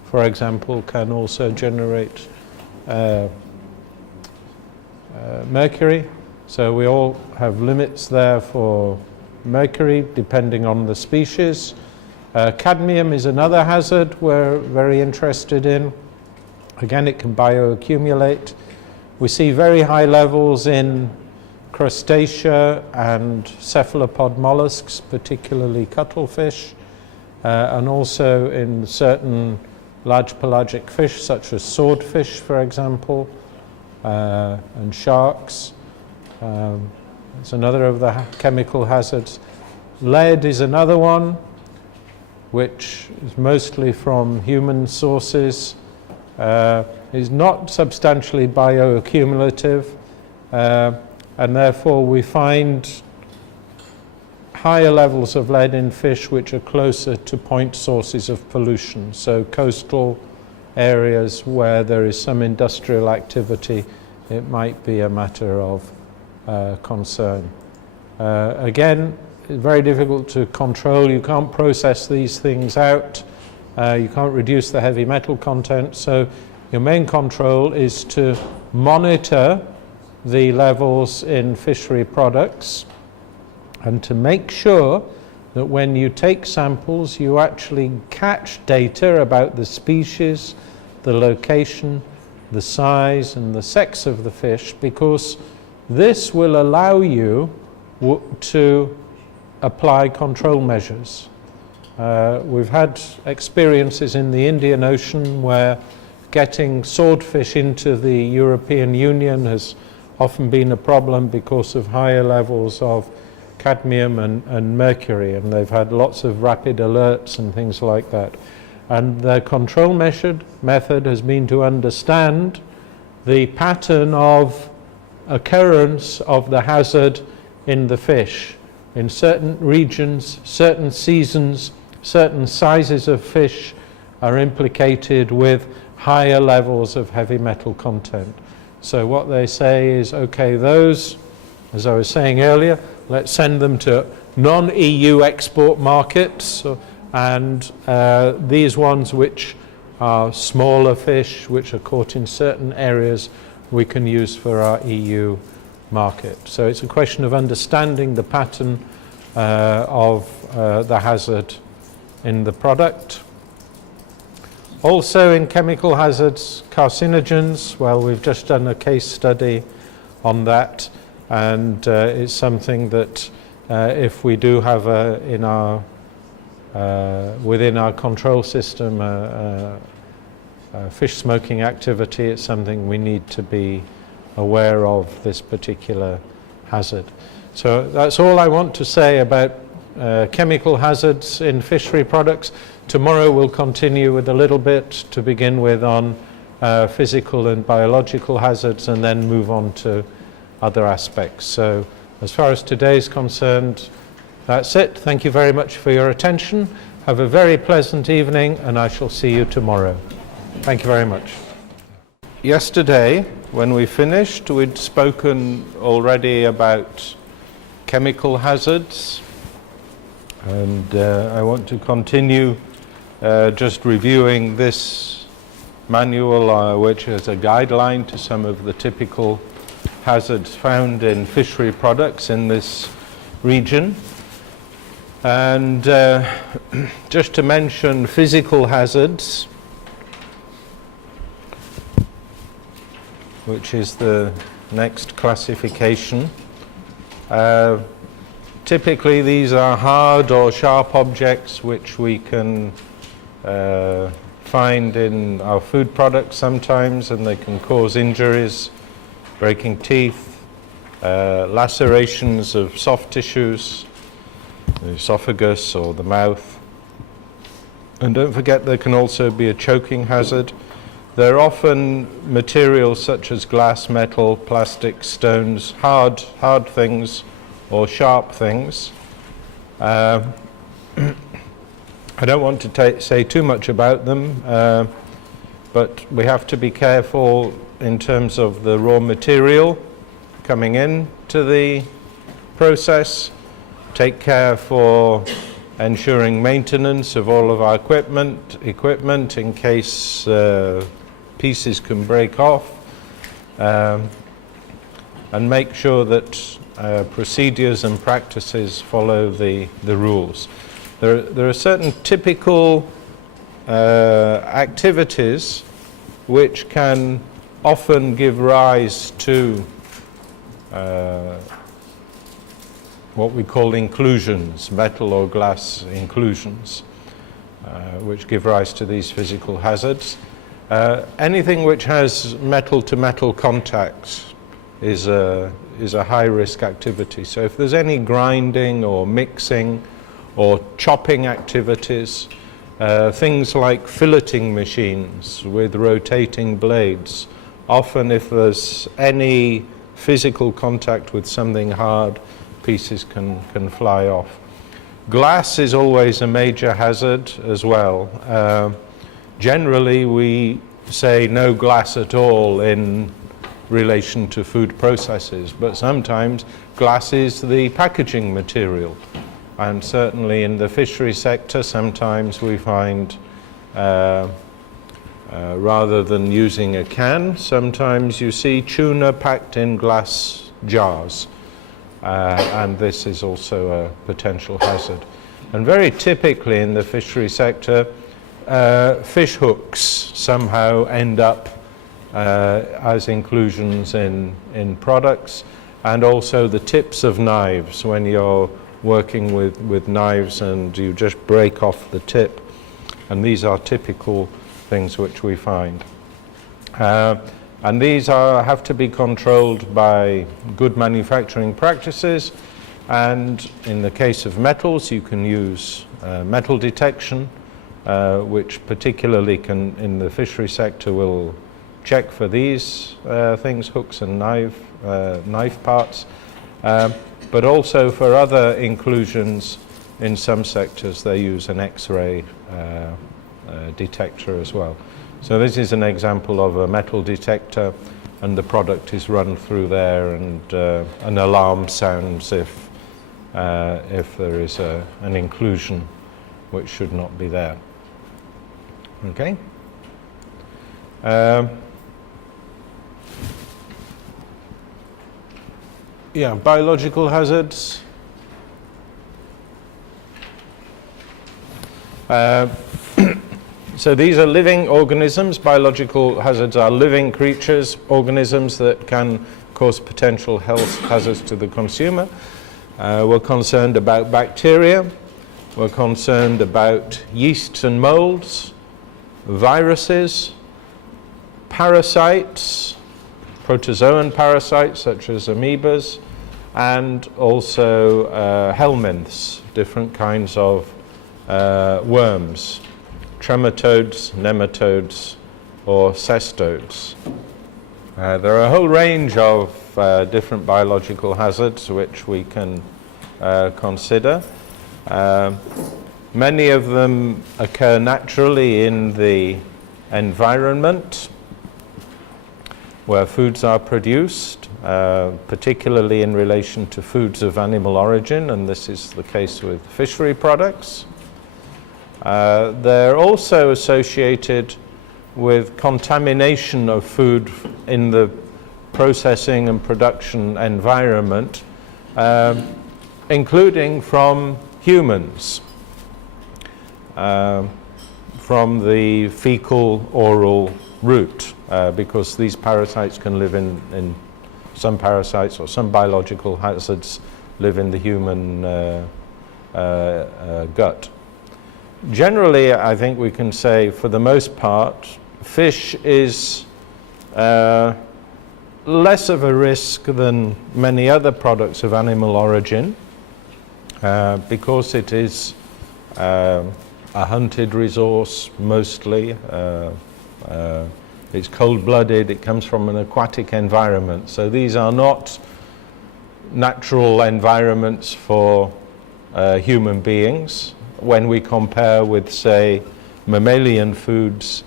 for example, can also generate mercury. So we all have limits there for mercury depending on the species. Cadmium is another hazard we're very interested in. Again, it can bioaccumulate. We see very high levels in crustacea and cephalopod mollusks, particularly cuttlefish, and also in certain large pelagic fish such as swordfish, for example, and sharks. It's another of the chemical hazards. Lead is another one, which is mostly from human sources. Is not substantially bioaccumulative, and therefore we find higher levels of lead in fish which are closer to point sources of pollution. So coastal areas where there is some industrial activity, it might be a matter of concern. Again, it's very difficult to control. You can't process these things out. You can't reduce the heavy metal content. So your main control is to monitor the levels in fishery products and to make sure that when you take samples, you actually catch data about the species, the location, the size, and the sex of the fish, because this will allow you to apply control measures. We've had experiences in the Indian Ocean where getting swordfish into the European Union has often been a problem because of higher levels of cadmium and mercury, and they've had lots of rapid alerts and things like that. And the control method has been to understand the pattern of occurrence of the hazard in the fish. In certain regions, certain seasons, certain sizes of fish are implicated with higher levels of heavy metal content. So what they say is, okay, those, as I was saying earlier, let's send them to non-EU export markets, and these ones which are smaller fish, which are caught in certain areas, we can use for our EU market. So it's a question of understanding the pattern of the hazard in the product. Also in chemical hazards, carcinogens, well, we've just done a case study on that, and it's something that if we do have within our control system fish smoking activity, it's something we need to be aware of, this particular hazard. So that's all I want to say about chemical hazards in fishery products. Tomorrow we'll continue with a little bit to begin with on physical and biological hazards, and then move on to other aspects. So as far as today is concerned, that's it. Thank you very much for your attention. Have a very pleasant evening, and I shall see you tomorrow. Thank you very much. Yesterday, when we finished, we'd spoken already about chemical hazards, and I want to continue just reviewing this manual, which is a guideline to some of the typical hazards found in fishery products in this region. And just to mention physical hazards, which is the next classification. Typically these are hard or sharp objects which we can find in our food products sometimes, and they can cause injuries, breaking teeth, lacerations of soft tissues, the esophagus or the mouth. And don't forget, there can also be a choking hazard. They're often materials such as glass, metal, plastic, stones, hard things or sharp things. I don't want to say too much about them, but we have to be careful in terms of the raw material coming in to the process. Take care for ensuring maintenance of all of our equipment in case pieces can break off. and make sure that procedures and practices follow the rules. There are certain typical activities which can often give rise to what we call inclusions, metal or glass inclusions, which give rise to these physical hazards. Anything which has metal-to-metal contact is a high-risk activity. So if there's any grinding or mixing or chopping activities, things like filleting machines with rotating blades, often if there's any physical contact with something hard, pieces can fly off. Glass is always a major hazard as well. Generally, we say no glass at all in relation to food processes, but sometimes glass is the packaging material. And certainly in the fishery sector, sometimes we find, rather than using a can, sometimes you see tuna packed in glass jars. And this is also a potential hazard. And very typically in the fishery sector, fish hooks somehow end up as inclusions in products, and also the tips of knives when you're working with knives and you just break off the tip. And these are typical things which we find. And these have to be controlled by good manufacturing practices, and in the case of metals you can use metal detection, which particularly in the fishery sector will check for these things, hooks and knife parts, but also for other inclusions in some sectors they use an X-ray detector as well. So this is an example of a metal detector, and the product is run through there, and an alarm sounds if there is an inclusion which should not be there. Okay. Yeah, biological hazards. So these are living organisms. Biological hazards are living creatures, organisms that can cause potential health hazards to the consumer. We're concerned about bacteria. We're concerned about yeasts and molds, viruses, parasites, protozoan parasites such as amoebas, and also helminths, different kinds of worms, trematodes, nematodes, or cestodes. There are a whole range of different biological hazards which we can consider. Many of them occur naturally in the environment where foods are produced, particularly in relation to foods of animal origin, and this is the case with fishery products. They're also associated with contamination of food in the processing and production environment, including from humans, from the fecal-oral route, because these parasites can live in some parasites, or some biological hazards live in the human gut. Generally, I think we can say, for the most part, fish is less of a risk than many other products of animal origin, because it is a hunted resource mostly. It's cold-blooded, it comes from an aquatic environment. So these are not natural environments for human beings when we compare with, say, mammalian foods,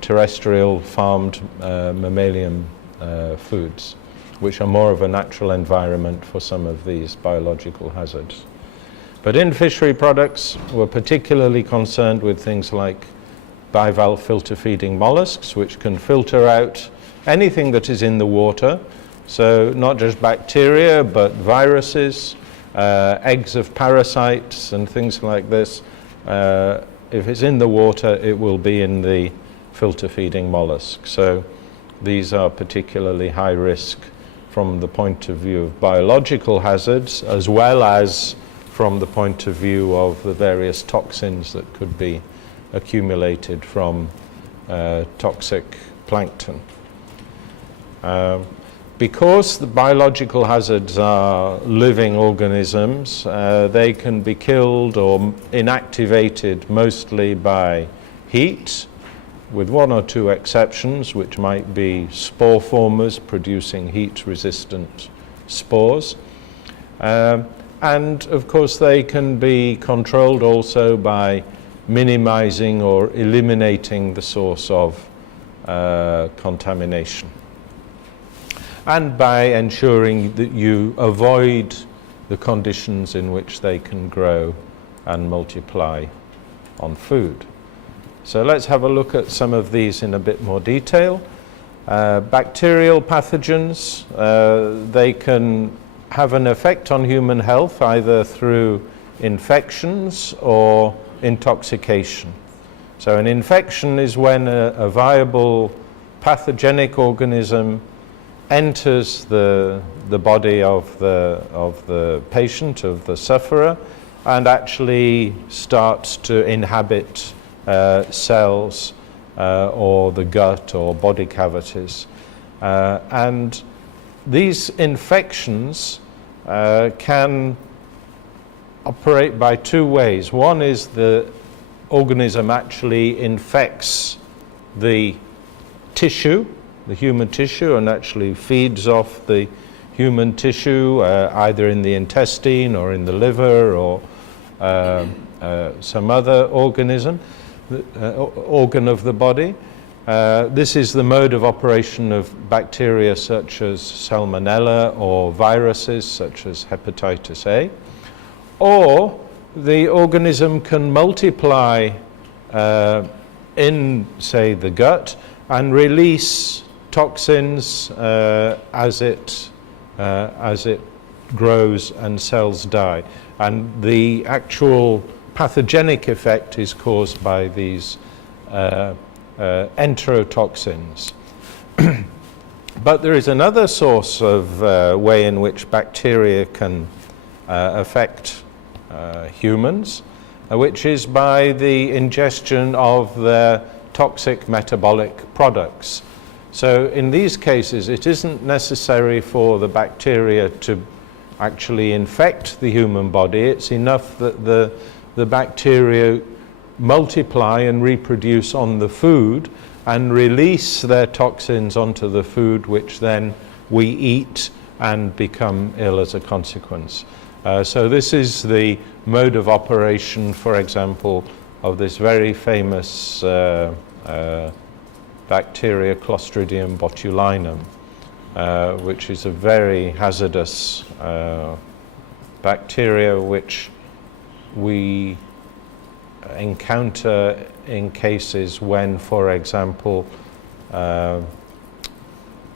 terrestrial farmed mammalian foods, which are more of a natural environment for some of these biological hazards. But in fishery products, we're particularly concerned with things like bivalve filter feeding mollusks, which can filter out anything that is in the water, so not just bacteria but viruses, eggs of parasites and things like this. If it's in the water, it will be in the filter feeding mollusk. So these are particularly high risk from the point of view of biological hazards, as well as from the point of view of the various toxins that could be accumulated from toxic plankton. Because the biological hazards are living organisms, they can be killed or inactivated mostly by heat, with one or two exceptions, which might be spore formers producing heat-resistant spores. And of course they can be controlled also by minimizing or eliminating the source of contamination, and by ensuring that you avoid the conditions in which they can grow and multiply on food. So let's have a look at some of these in a bit more detail. Bacterial pathogens, they can have an effect on human health either through infections or intoxication. So an infection is when a viable pathogenic organism enters the body of the patient, of the sufferer, and actually starts to inhabit cells or the gut or body cavities. And these infections can operate by two ways. One is the organism actually infects the tissue, the human tissue, and actually feeds off the human tissue either in the intestine or in the liver or some other organism, organ of the body. This is the mode of operation of bacteria such as Salmonella or viruses such as hepatitis A. Or the organism can multiply in, say, the gut and release toxins as it grows and cells die. And the actual pathogenic effect is caused by these enterotoxins. But there is another source of way in which bacteria can affect humans, which is by the ingestion of their toxic metabolic products. So in these cases, it isn't necessary for the bacteria to actually infect the human body. It's enough that the bacteria multiply and reproduce on the food and release their toxins onto the food, which then we eat and become ill as a consequence. So this is the mode of operation, for example, of this very famous bacteria, Clostridium botulinum, which is a very hazardous bacteria which we encounter in cases when, for example,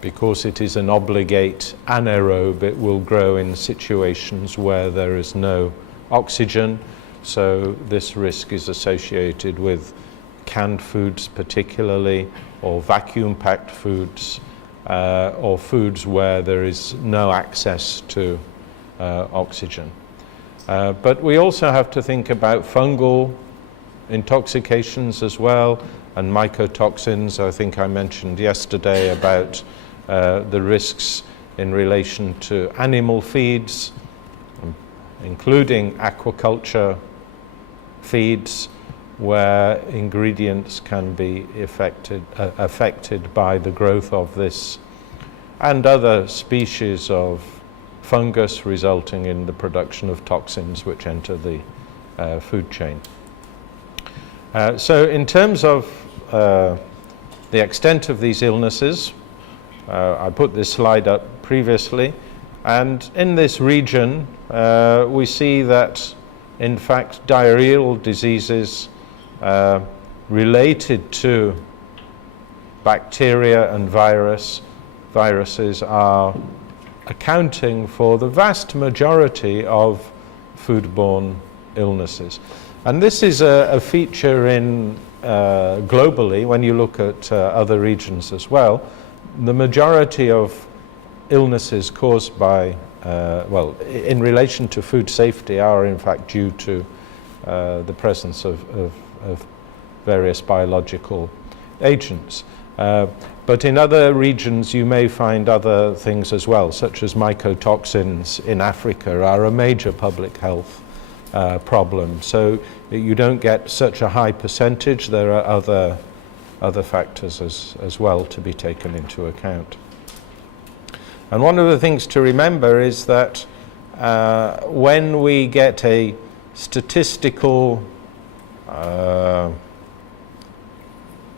because it is an obligate anaerobe, it will grow in situations where there is no oxygen. So this risk is associated with canned foods particularly, or vacuum-packed foods, or foods where there is no access to oxygen. But we also have to think about fungal intoxications as well, and mycotoxins. I think I mentioned yesterday about the risks in relation to animal feeds, including aquaculture feeds, where ingredients can be affected by the growth of this and other species of fungus, resulting in the production of toxins which enter the food chain. So in terms of the extent of these illnesses, I put this slide up previously, and in this region we see that in fact diarrheal diseases related to bacteria and viruses are accounting for the vast majority of foodborne illnesses. And this is a feature in globally, when you look at other regions as well. The majority of illnesses caused by, in relation to food safety, are in fact due to the presence of various biological agents. But in other regions you may find other things as well, such as mycotoxins in Africa are a major public health problem. So you don't get such a high percentage. There are other factors as well to be taken into account. And one of the things to remember is that when we get a statistical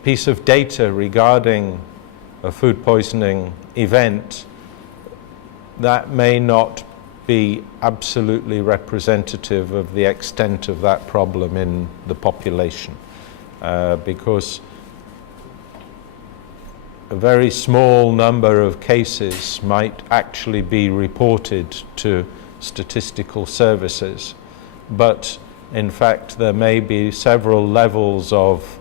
piece of data regarding a food poisoning event, that may not be absolutely representative of the extent of that problem in the population, because a very small number of cases might actually be reported to statistical services, but in fact there may be several levels of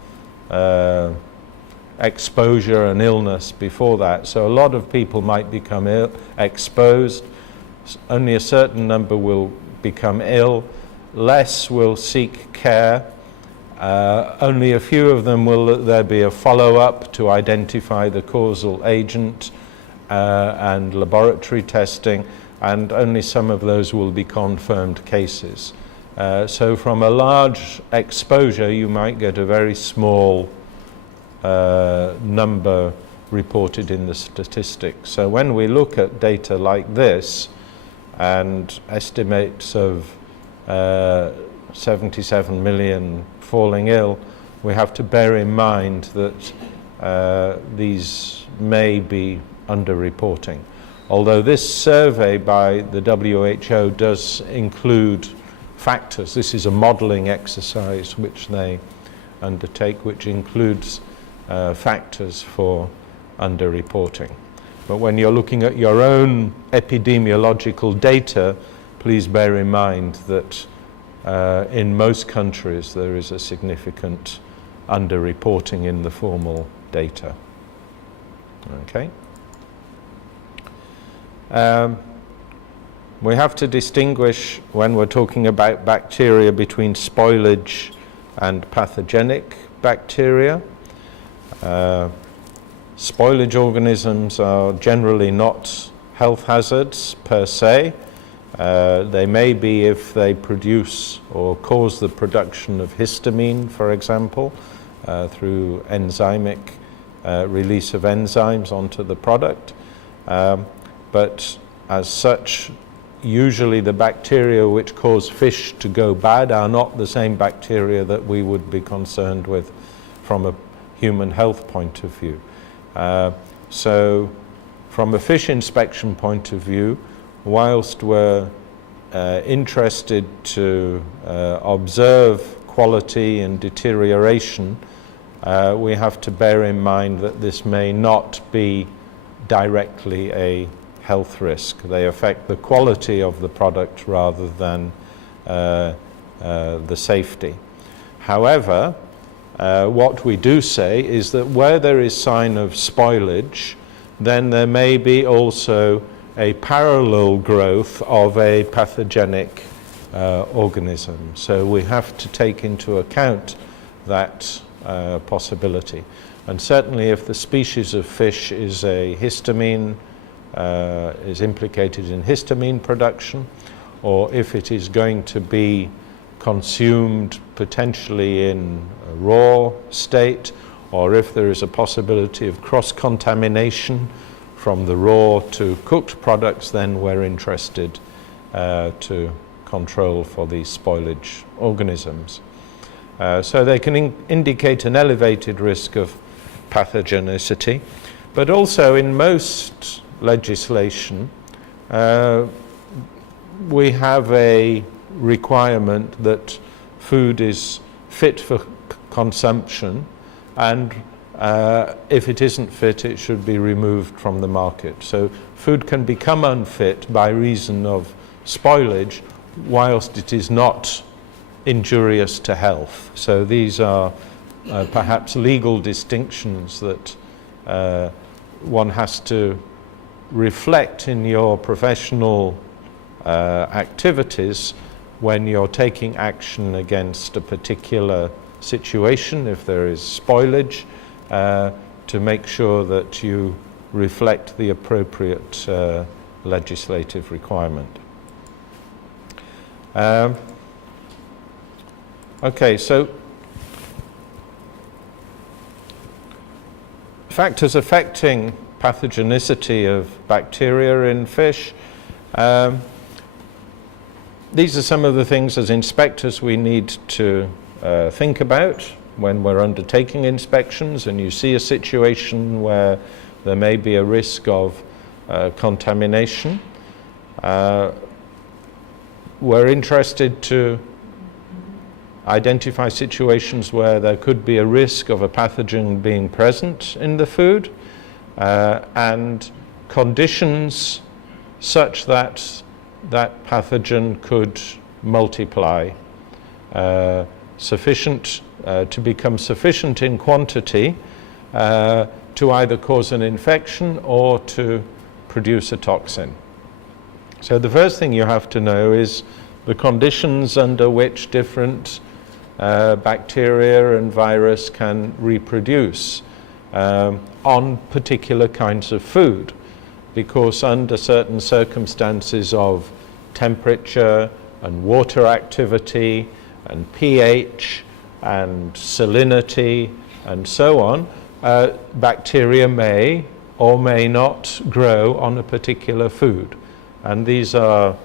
exposure and illness before that. So a lot of people might become exposed, only a certain number will become ill, less will seek care, only a few of them will there be a follow-up to identify the causal agent and laboratory testing, and only some of those will be confirmed cases. So from a large exposure you might get a very small number reported in the statistics. So when we look at data like this and estimates of 77 million falling ill, we have to bear in mind that these may be underreporting. Although this survey by the WHO does include factors. This is a modeling exercise which they undertake, which includes factors for underreporting. But when you're looking at your own epidemiological data, please bear in mind that in most countries there is a significant underreporting in the formal data. Okay. We have to distinguish, when we're talking about bacteria, between spoilage and pathogenic bacteria. Spoilage organisms are generally not health hazards per se. They may be if they produce or cause the production of histamine, for example, through enzymic release of enzymes onto the product. But as such, usually the bacteria which cause fish to go bad are not the same bacteria that we would be concerned with from a human health point of view. So from a fish inspection point of view, whilst we're interested to observe quality and deterioration, we have to bear in mind that this may not be directly a health risk. They affect the quality of the product rather than the safety. However, what we do say is that where there is sign of spoilage, then there may be also a parallel growth of a pathogenic organism. So we have to take into account that possibility. And certainly if the species of fish is a histamine, is implicated in histamine production, or if it is going to be consumed potentially in a raw state, or if there is a possibility of cross-contamination from the raw to cooked products, then we're interested to control for these spoilage organisms. So they can indicate an elevated risk of pathogenicity, but also in most legislation we have a requirement that food is fit for consumption and If it isn't fit, it should be removed from the market. So food can become unfit by reason of spoilage whilst it is not injurious to health. So these are perhaps legal distinctions that one has to reflect in your professional activities when you're taking action against a particular situation, if there is spoilage, to make sure that you reflect the appropriate legislative requirement. Okay, so factors affecting pathogenicity of bacteria in fish. These are some of the things as inspectors we need to think about when we're undertaking inspections and you see a situation where there may be a risk of contamination. We're interested to identify situations where there could be a risk of a pathogen being present in the food and conditions such that that pathogen could multiply sufficient to become sufficient in quantity to either cause an infection or to produce a toxin. So the first thing you have to know is the conditions under which different bacteria and virus can reproduce on particular kinds of food, because under certain circumstances of temperature and water activity and pH and salinity and so on, bacteria may or may not grow on a particular food. And these are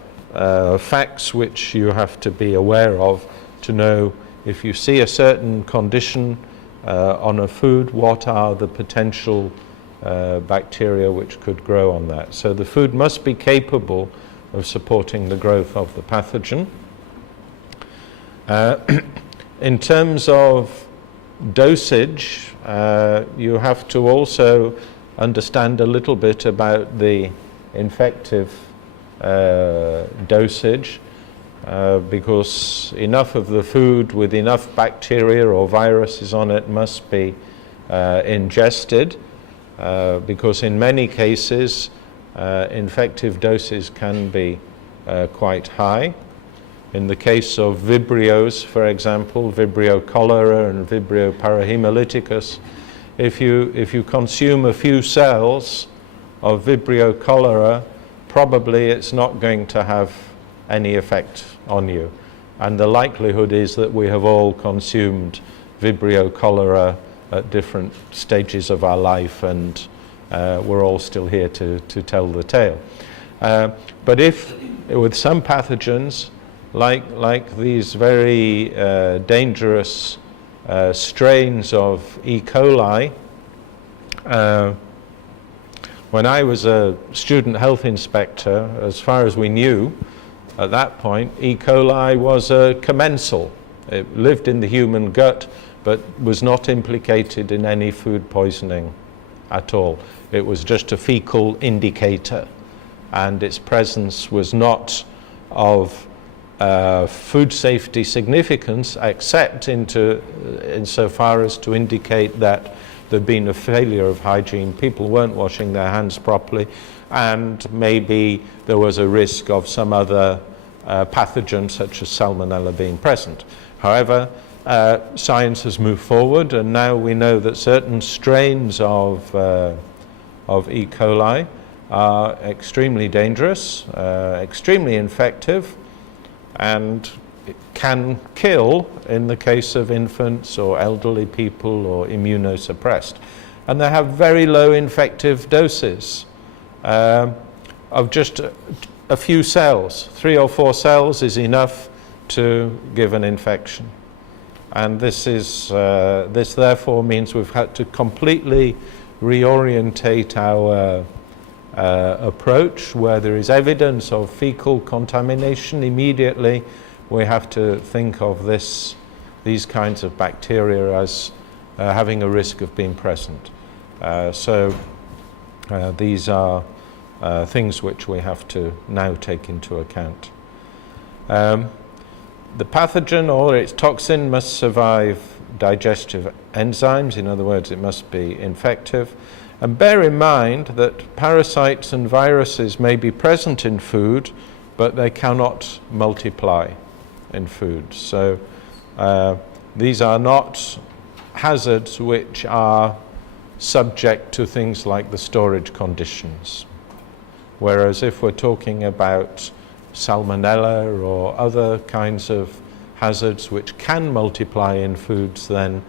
facts which you have to be aware of to know if you see a certain condition on a food, what are the potential bacteria which could grow on that. So the food must be capable of supporting the growth of the pathogen. In terms of dosage, you have to also understand a little bit about the infective dosage, because enough of the food with enough bacteria or viruses on it must be ingested, because in many cases infective doses can be quite high. In the case of Vibrios, for example, Vibrio cholera and Vibrio parahemolyticus, if you consume a few cells of Vibrio cholera, probably it's not going to have any effect on you. And the likelihood is that we have all consumed Vibrio cholera at different stages of our life, and we're all still here to tell the tale. But if, with some pathogens, like these very dangerous strains of E. coli, when I was a student health inspector, as far as we knew at that point, E. coli was a commensal. It lived in the human gut, but was not implicated in any food poisoning at all. It was just a fecal indicator, and its presence was not of food safety significance, except insofar as to indicate that there'd been a failure of hygiene, people weren't washing their hands properly, and maybe there was a risk of some other pathogen such as salmonella being present. However, science has moved forward, and now we know that certain strains of E. coli are extremely dangerous, extremely infective, and it can kill in the case of infants or elderly people or immunosuppressed. And they have very low infective doses of just a few cells. 3 or 4 cells is enough to give an infection. And this therefore means we've had to completely reorientate our approach. Where there is evidence of fecal contamination, immediately we have to think of these kinds of bacteria as having a risk of being present. These are things which we have to now take into account. The pathogen or its toxin must survive digestive enzymes, in other words, it must be infective. And bear in mind that parasites and viruses may be present in food, but they cannot multiply in food. So these are not hazards which are subject to things like the storage conditions. Whereas if we're talking about salmonella or other kinds of hazards which can multiply in foods, then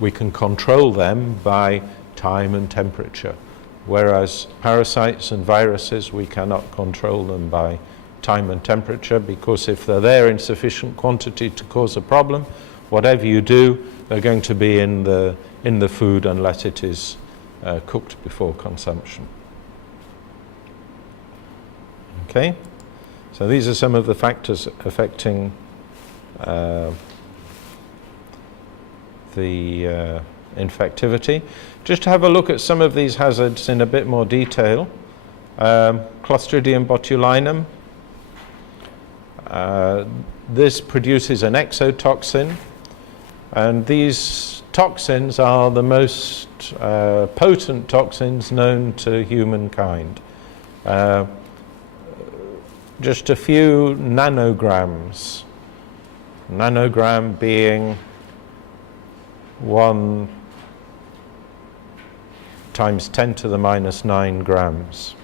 we can control them by time and temperature. Whereas parasites and viruses, we cannot control them by time and temperature, because if they're there in sufficient quantity to cause a problem, whatever you do, they're going to be in the food unless it is cooked before consumption. Okay, so these are some of the factors affecting the infectivity. Just to have a look at some of these hazards in a bit more detail. Clostridium botulinum. This produces an exotoxin, and these toxins are the most potent toxins known to humankind. Just a few nanograms, nanogram being 1 times 10 to the minus 9 grams.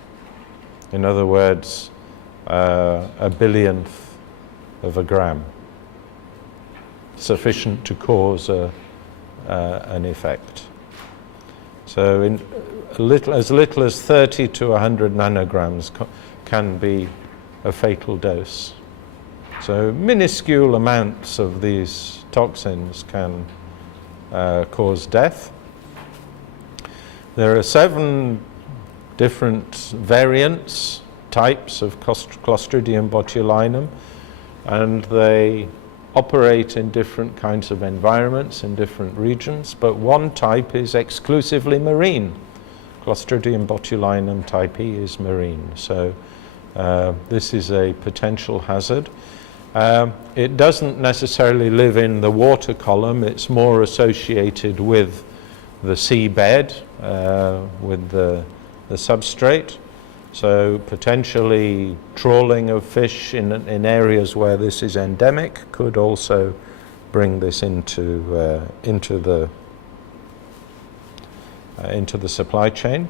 In other words, a billionth of a gram, sufficient to cause an effect. So in as little as 30 to 100 nanograms can be a fatal dose. So minuscule amounts of these toxins can cause death. There are 7 different variants, types of Clostridium botulinum, and they operate in different kinds of environments in different regions, but one type is exclusively marine. Clostridium botulinum type E is marine, so this is a potential hazard. It doesn't necessarily live in the water column, it's more associated with the seabed, with the substrate. So potentially trawling of fish in areas where this is endemic could also bring this into the supply chain.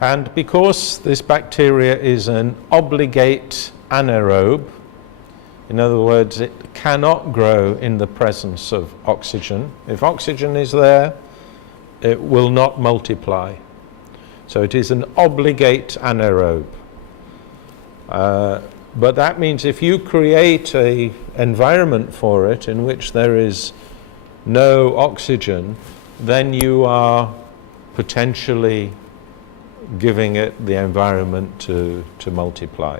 And because this bacteria is an obligate anaerobe, in other words, it cannot grow in the presence of oxygen. If oxygen is there, it will not multiply. So it is an obligate anaerobe. But that means if you create an environment for it in which there is no oxygen, then you are potentially giving it the environment to multiply.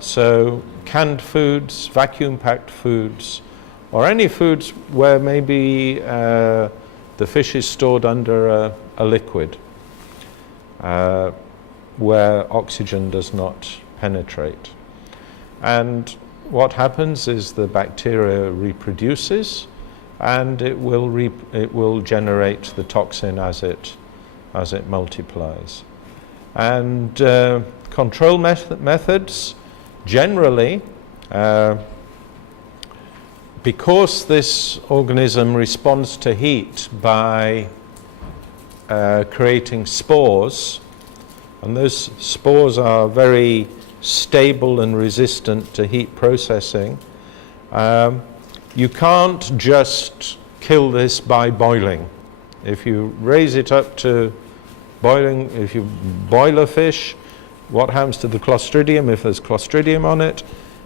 So canned foods, vacuum-packed foods, or any foods where maybe the fish is stored under a liquid, where oxygen does not penetrate. And what happens is the bacteria reproduces, and it will generate the toxin as it multiplies. And control methods, generally, because this organism responds to heat by creating spores, and those spores are very stable and resistant to heat processing, you can't just kill this by boiling. If you raise it up to boiling, if you boil a fish, what happens to the Clostridium? If there's Clostridium on it,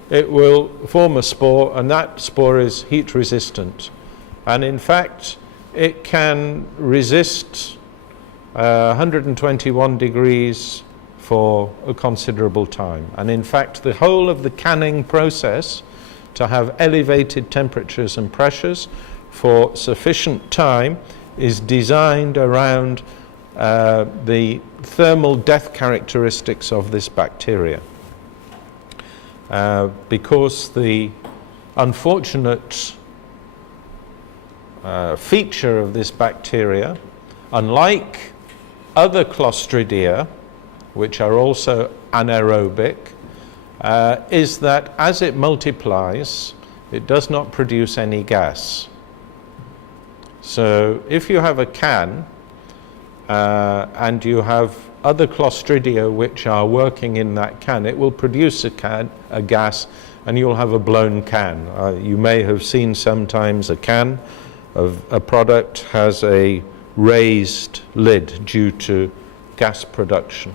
it will form a spore, and that spore is heat resistant. And in fact, it can resist 121 degrees for a considerable time. And in fact, the whole of the canning process to have elevated temperatures and pressures for sufficient time is designed around the thermal death characteristics of this bacteria. Because the unfortunate feature of this bacteria, unlike other Clostridia, which are also anaerobic, is that as it multiplies, it does not produce any gas. So if you have a can and you have other Clostridia which are working in that can, it will produce a gas, and you'll have a blown can. You may have seen sometimes a can of a product has a raised lid due to gas production.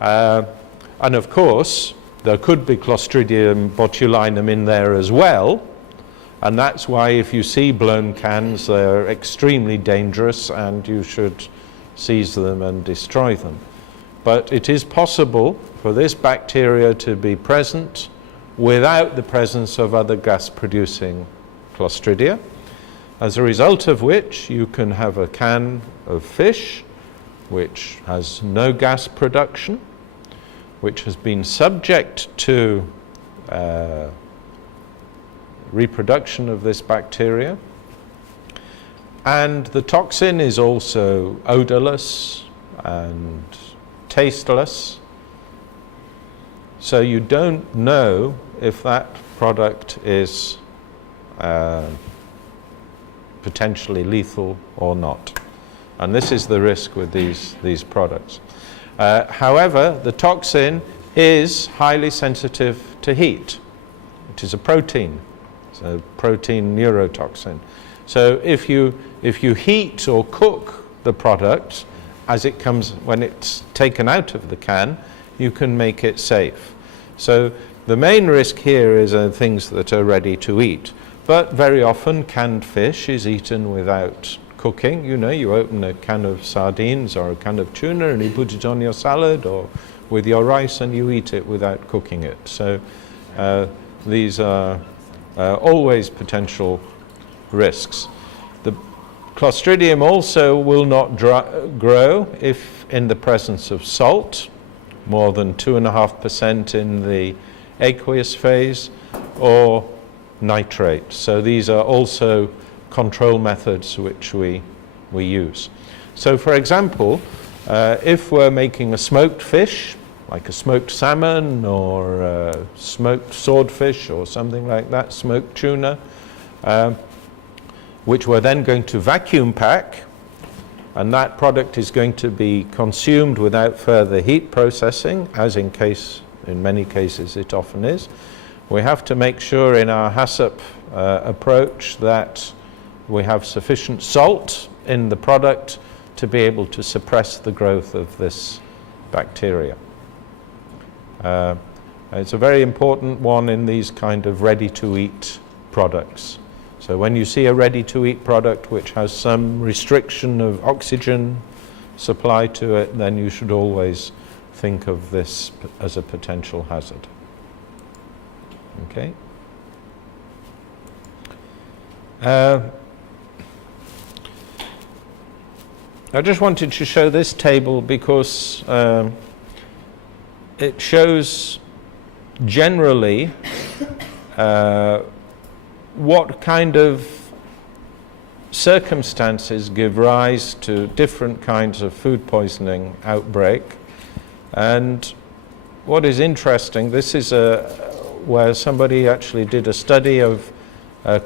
And of course, there could be Clostridium botulinum in there as well, and that's why if you see blown cans, they're extremely dangerous and you should seize them and destroy them. But it is possible for this bacteria to be present without the presence of other gas-producing Clostridia, as a result of which you can have a can of fish which has no gas production, which has been subject to reproduction of this bacteria, and the toxin is also odorless and tasteless, so you don't know if that product is potentially lethal or not. And this is the risk with these products. However, the toxin is highly sensitive to heat. It is a protein. It's a protein neurotoxin. So if you heat or cook the product as it comes, when it's taken out of the can, you can make it safe. So the main risk here is things that are ready to eat. But very often canned fish is eaten without cooking. You know, you open a can of sardines or a can of tuna and you put it on your salad or with your rice and you eat it without cooking it. So these are always potential risks. The Clostridium also will not grow if in the presence of salt, more than 2.5% in the aqueous phase, or nitrate. So these are also control methods which we use. So for example, if we're making a smoked fish, like a smoked salmon or smoked swordfish or something like that, smoked tuna, which we're then going to vacuum pack, and that product is going to be consumed without further heat processing, as in many cases it often is. We have to make sure in our HACCP approach that we have sufficient salt in the product to be able to suppress the growth of this bacteria. It's a very important one in these kind of ready-to-eat products. So when you see a ready-to-eat product which has some restriction of oxygen supply to it, then you should always think of this as a potential hazard. Okay. I just wanted to show this table because it shows generally what kind of circumstances give rise to different kinds of food poisoning outbreak. And what is interesting, this is where somebody actually did a study of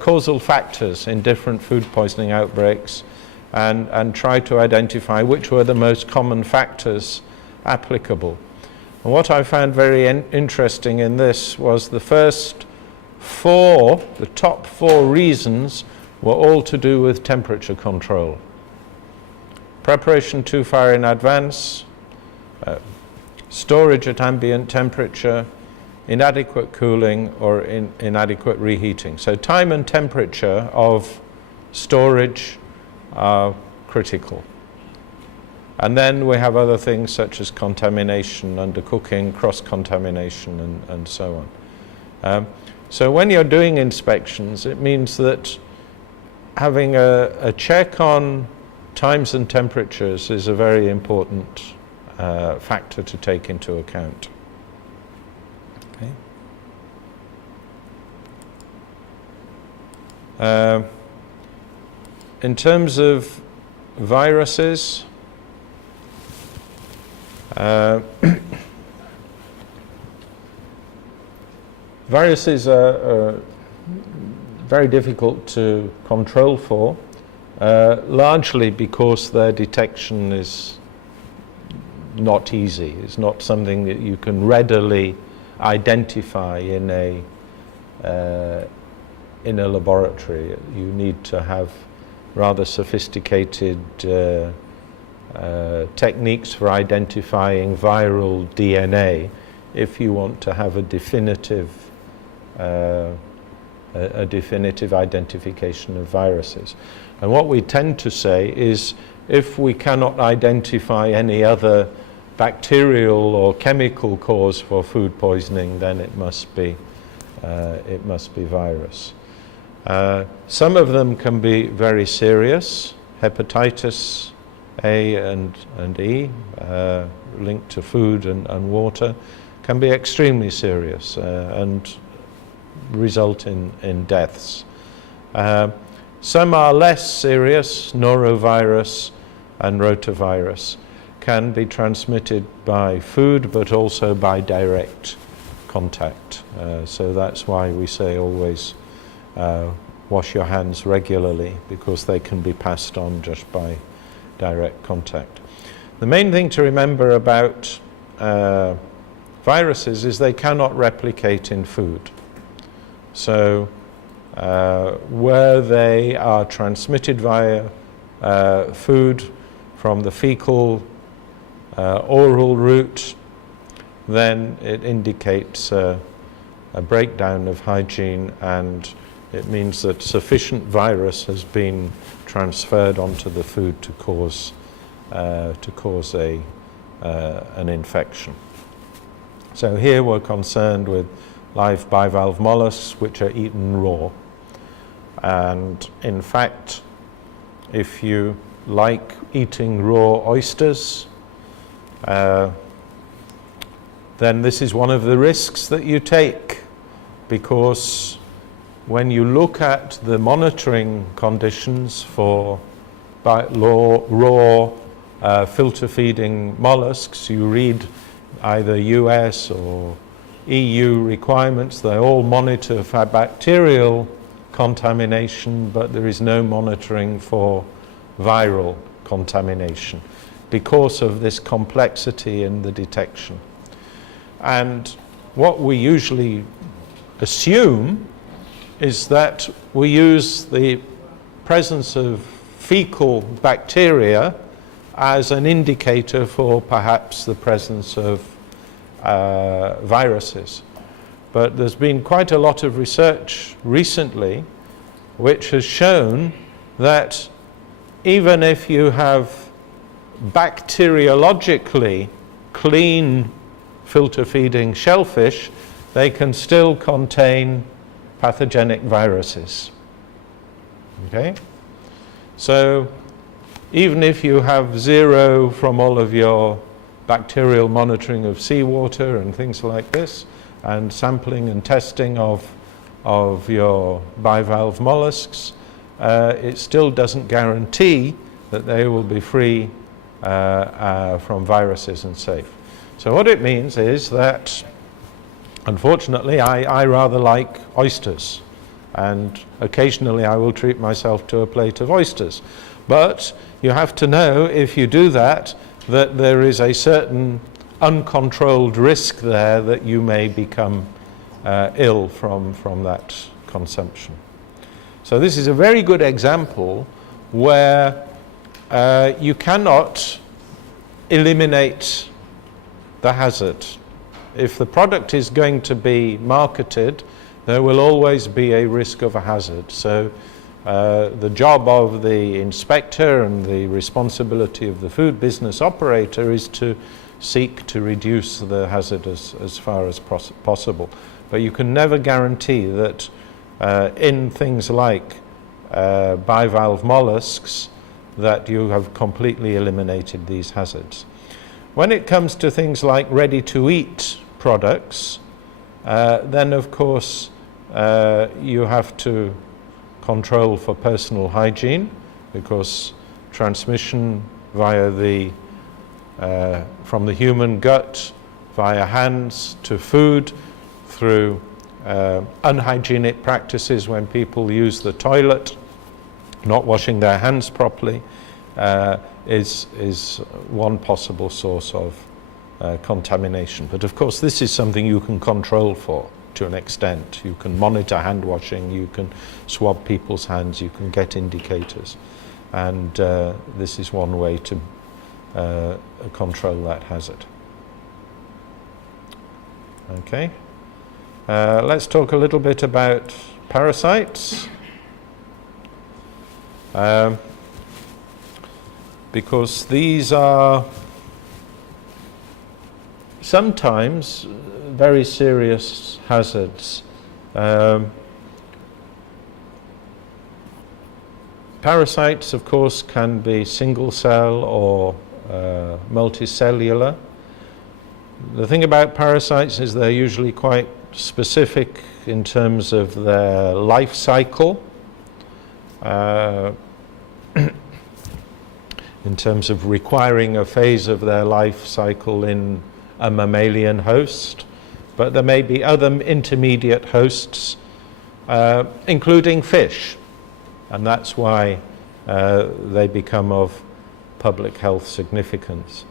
causal factors in different food poisoning outbreaks and tried to identify which were the most common factors applicable. And what I found very interesting in this was the top four reasons were all to do with temperature control. Preparation too far in advance, storage at ambient temperature, inadequate cooling, or inadequate reheating. So time and temperature of storage are critical. And then we have other things such as contamination, undercooking, cross-contamination, and so on. So when you're doing inspections, it means that having a check on times and temperatures is a very important factor to take into account. Okay. In terms of viruses, viruses are very difficult to control for, largely because their detection is not easy. It's not something that you can readily identify in a laboratory. You need to have rather sophisticated techniques for identifying viral DNA if you want to have a definitive identification of viruses. And what we tend to say is, if we cannot identify any other bacterial or chemical cause for food poisoning, then it must be virus. Some of them can be very serious. Hepatitis A and E, linked to food and water, can be extremely serious and result in deaths. Some are less serious. Norovirus and rotavirus can be transmitted by food, but also by direct contact. So that's why we say always wash your hands regularly, because they can be passed on just by direct contact. The main thing to remember about viruses is they cannot replicate in food. So where they are transmitted via food from the fecal oral route, then it indicates a breakdown of hygiene, and it means that sufficient virus has been transferred onto the food to cause an infection. So here we're concerned with live bivalve mollusks, which are eaten raw. And in fact, if you like eating raw oysters, then this is one of the risks that you take, because when you look at the monitoring conditions for raw filter feeding mollusks, you read either US or EU requirements. They all monitor for bacterial contamination, but there is no monitoring for viral contamination because of this complexity in the detection. And what we usually assume is that we use the presence of fecal bacteria as an indicator for perhaps the presence of viruses. But there's been quite a lot of research recently which has shown that even if you have bacteriologically clean filter feeding shellfish, they can still contain pathogenic viruses. Okay? So even if you have zero from all of your bacterial monitoring of seawater and things like this, and sampling and testing of your bivalve mollusks, it still doesn't guarantee that they will be free from viruses and safe. So what it means is that, unfortunately, I rather like oysters, and occasionally I will treat myself to a plate of oysters. But you have to know, if you do that, that there is a certain uncontrolled risk there that you may become ill from that consumption. So this is a very good example where you cannot eliminate the hazard. If the product is going to be marketed, there will always be a risk of a hazard. So the job of the inspector and the responsibility of the food business operator is to seek to reduce the hazard as far as possible. But you can never guarantee that in things like bivalve mollusks that you have completely eliminated these hazards. When it comes to things like ready-to-eat products, then of course you have to control for personal hygiene, because transmission via from the human gut via hands to food through unhygienic practices when people use the toilet, not washing their hands properly, is one possible source of contamination. But of course this is something you can control for to an extent. You can monitor hand washing, you can swab people's hands, you can get indicators, and this is one way to control that hazard. Okay, let's talk a little bit about parasites. Because these are sometimes very serious hazards. Parasites, of course, can be single cell or multicellular. The thing about parasites is they're usually quite specific in terms of their life cycle. In terms of requiring a phase of their life cycle in a mammalian host, but there may be other intermediate hosts, including fish, and that's why they become of public health significance.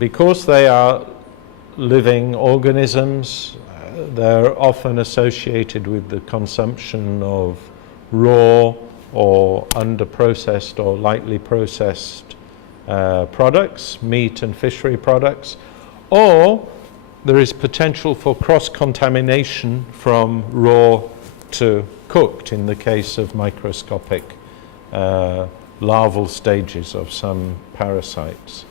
Because they are living organisms, they're often associated with the consumption of raw or under-processed or lightly processed products, meat and fishery products, or there is potential for cross-contamination from raw to cooked in the case of microscopic larval stages of some parasites.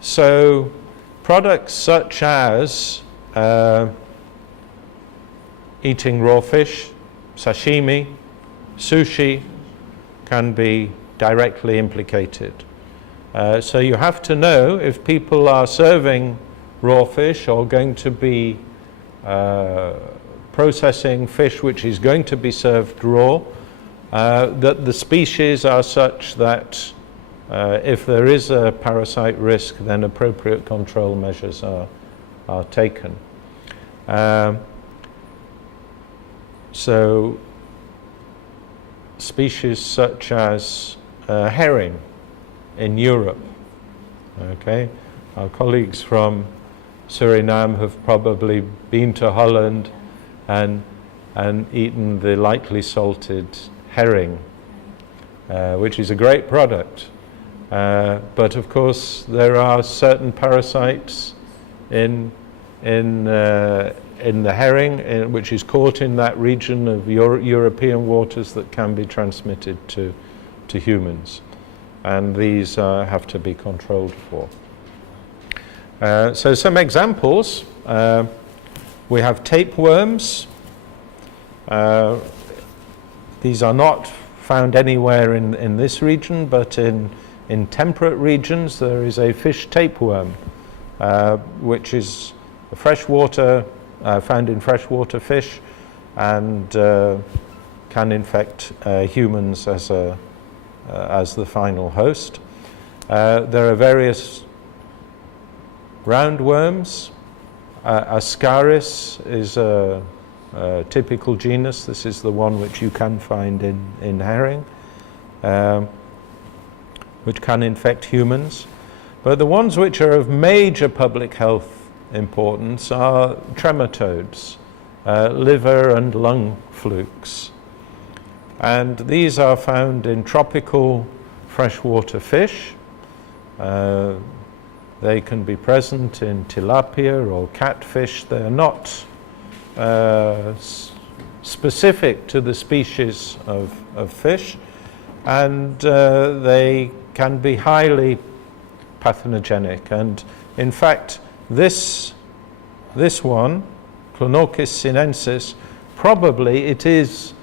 So products such as eating raw fish, sashimi, sushi can be directly implicated. So you have to know if people are serving raw fish or going to be processing fish which is going to be served raw, that the species are such that if there is a parasite risk, then appropriate control measures are taken. So species such as herring in Europe, okay, our colleagues from Suriname have probably been to Holland and eaten the lightly salted herring, which is a great product. But of course there are certain parasites in the herring, which is caught in that region of European waters, that can be transmitted to humans, and these have to be controlled for. So some examples, we have tapeworms. These are not found anywhere in this region, but in temperate regions there is a fish tapeworm, which is a freshwater, found in freshwater fish, and can infect humans as the final host. There are various roundworms. Ascaris is a typical genus. This is the one which you can find in herring, which can infect humans. But the ones which are of major public health importance are trematodes, liver and lung flukes. And these are found in tropical freshwater fish. They can be present in tilapia or catfish. They are not specific to the species of fish, and they can be highly pathogenic. And in fact, this one, Clonorchis sinensis, probably it is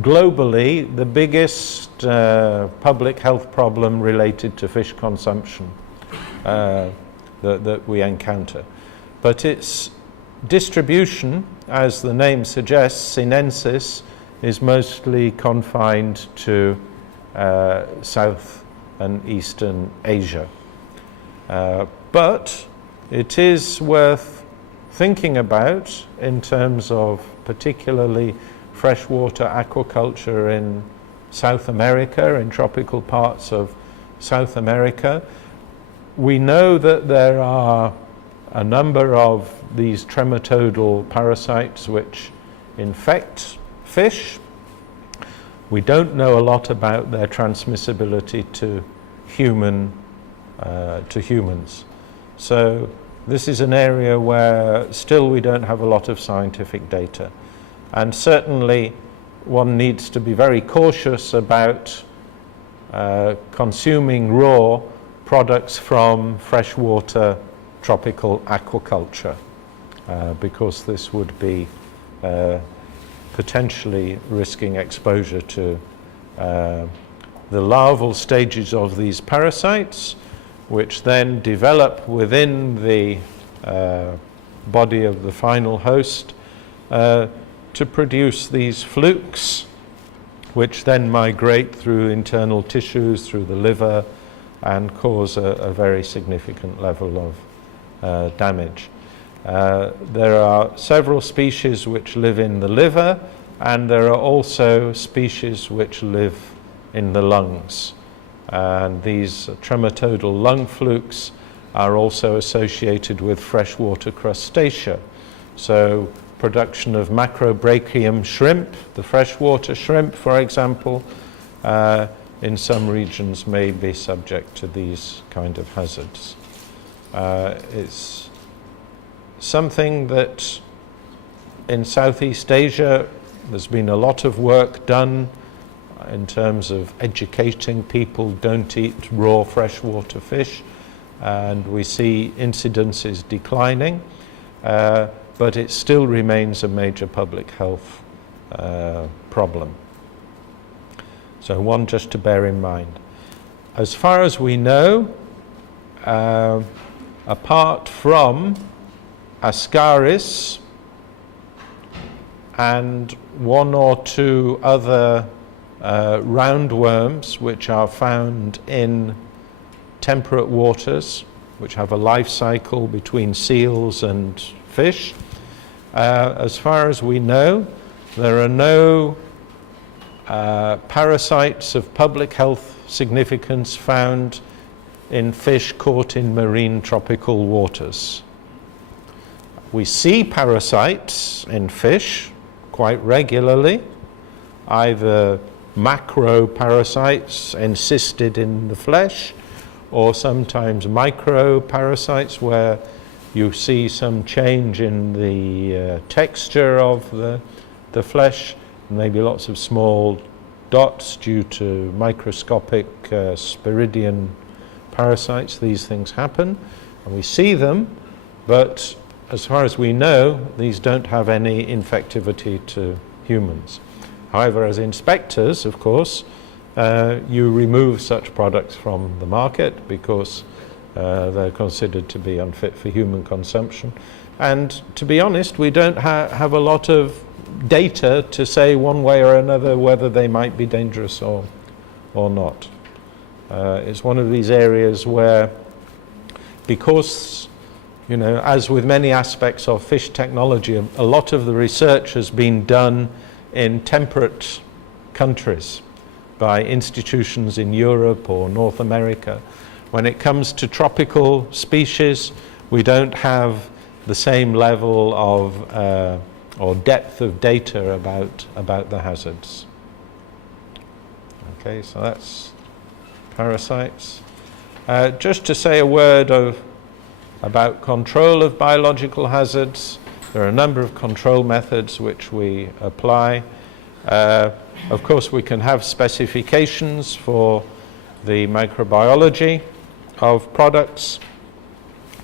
globally the biggest public health problem related to fish consumption that we encounter. But its distribution, as the name suggests, sinensis, is mostly confined to South and Eastern Asia. But it is worth thinking about in terms of particularly freshwater aquaculture in South America, in tropical parts of South America. We know that there are a number of these trematodal parasites which infect fish. We don't know a lot about their transmissibility to humans. So this is an area where still we don't have a lot of scientific data. And certainly one needs to be very cautious about consuming raw products from freshwater tropical aquaculture, because this would be potentially risking exposure to the larval stages of these parasites, which then develop within the body of the final host to produce these flukes, which then migrate through internal tissues, through the liver, and cause a very significant level of damage. There are several species which live in the liver, and there are also species which live in the lungs. And these trematodal lung flukes are also associated with freshwater crustacea. So production of macrobrachium shrimp, the freshwater shrimp, for example, in some regions may be subject to these kind of hazards. It's something that in Southeast Asia there's been a lot of work done in terms of educating people don't eat raw freshwater fish, and we see incidences declining, but it still remains a major public health problem. So one just to bear in mind. As far as we know, apart from Ascaris and one or two other roundworms which are found in temperate waters, which have a life cycle between seals and fish, as far as we know, there are no parasites of public health significance found in fish caught in marine tropical waters. We see parasites in fish quite regularly, either macro parasites encysted in the flesh, or sometimes micro parasites where you see some change in the texture of the flesh, maybe lots of small dots due to microscopic spiridian parasites. These things happen and we see them, but as far as we know, these don't have any infectivity to humans. However, as inspectors, of course, you remove such products from the market because they're considered to be unfit for human consumption. And to be honest, we don't have a lot of data to say one way or another whether they might be dangerous or not. It's one of these areas where, because, you know, as with many aspects of fish technology, a lot of the research has been done in temperate countries by institutions in Europe or North America. When it comes to tropical species, we don't have the same level of or depth of data about the hazards. Okay, so that's parasites. Just to say a word about control of biological hazards, there are a number of control methods which we apply. Of course, we can have specifications for the microbiology of products,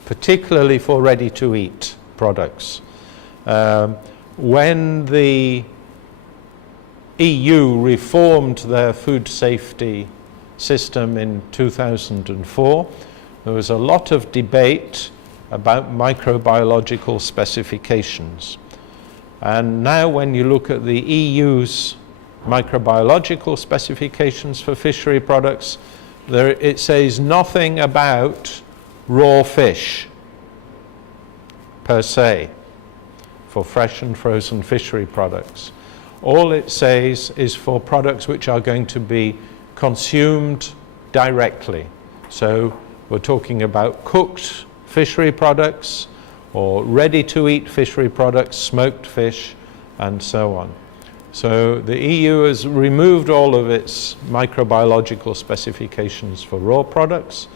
particularly for ready-to-eat products. When the EU reformed their food safety system in 2004, there was a lot of debate about microbiological specifications. And now when you look at the EU's microbiological specifications for fishery products, it says nothing about raw fish per se for fresh and frozen fishery products. All it says is for products which are going to be consumed directly. So we're talking about cooked fishery products or ready-to-eat fishery products, smoked fish, and so on. So the EU has removed all of its microbiological specifications for raw products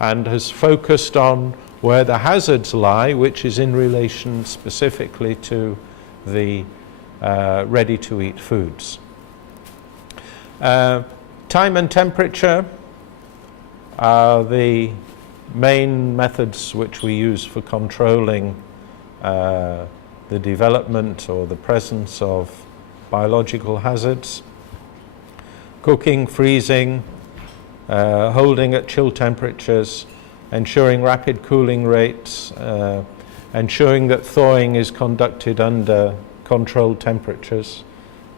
and has focused on where the hazards lie, which is in relation specifically to the ready-to-eat foods. Time and temperature are the main methods which we use for controlling the development or the presence of biological hazards. Cooking, freezing, holding at chill temperatures, ensuring rapid cooling rates, ensuring that thawing is conducted under controlled temperatures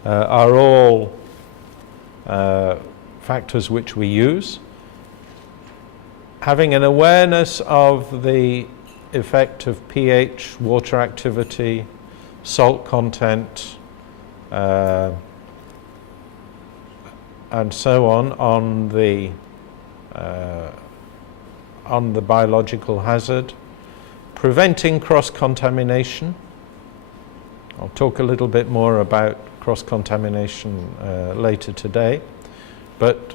are all factors which we use. Having an awareness of the effect of pH, water activity, salt content, and so on the biological hazard. Preventing cross-contamination. I'll talk a little bit more about cross-contamination later today, but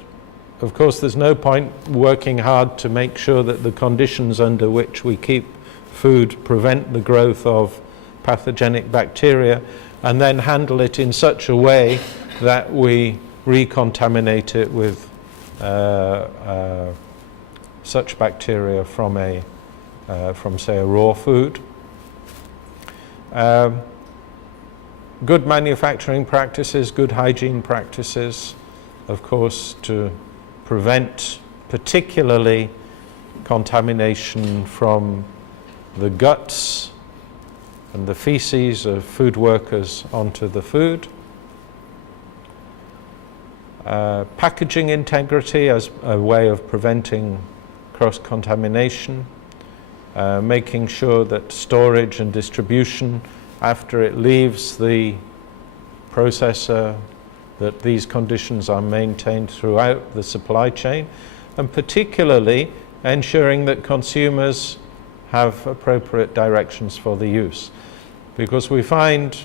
of course there's no point working hard to make sure that the conditions under which we keep food prevent the growth of pathogenic bacteria and then handle it in such a way that we recontaminate it with such bacteria from say a raw food. Good manufacturing practices, good hygiene practices, of course, to prevent particularly contamination from the guts and the feces of food workers onto the food. Packaging integrity as a way of preventing cross-contamination, making sure that storage and distribution after it leaves the processor, that these conditions are maintained throughout the supply chain, and particularly ensuring that consumers have appropriate directions for the use. Because we find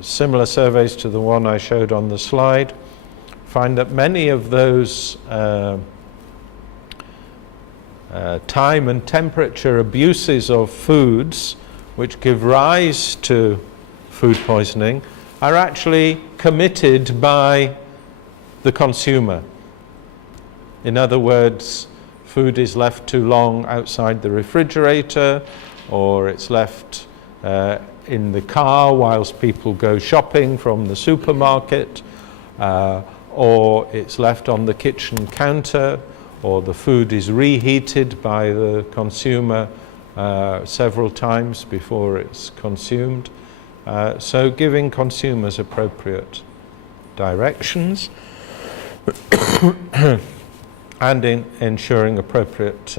similar surveys to the one I showed on the slide, find that many of those time and temperature abuses of foods which give rise to food poisoning are actually committed by the consumer. In other words, food is left too long outside the refrigerator, or it's left in the car whilst people go shopping from the supermarket, or it's left on the kitchen counter, or the food is reheated by the consumer several times before it's consumed. So giving consumers appropriate directions and ensuring appropriate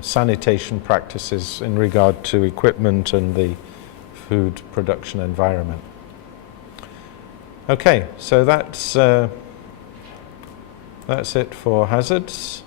sanitation practices in regard to equipment and the food production environment. Okay, so that's it for hazards.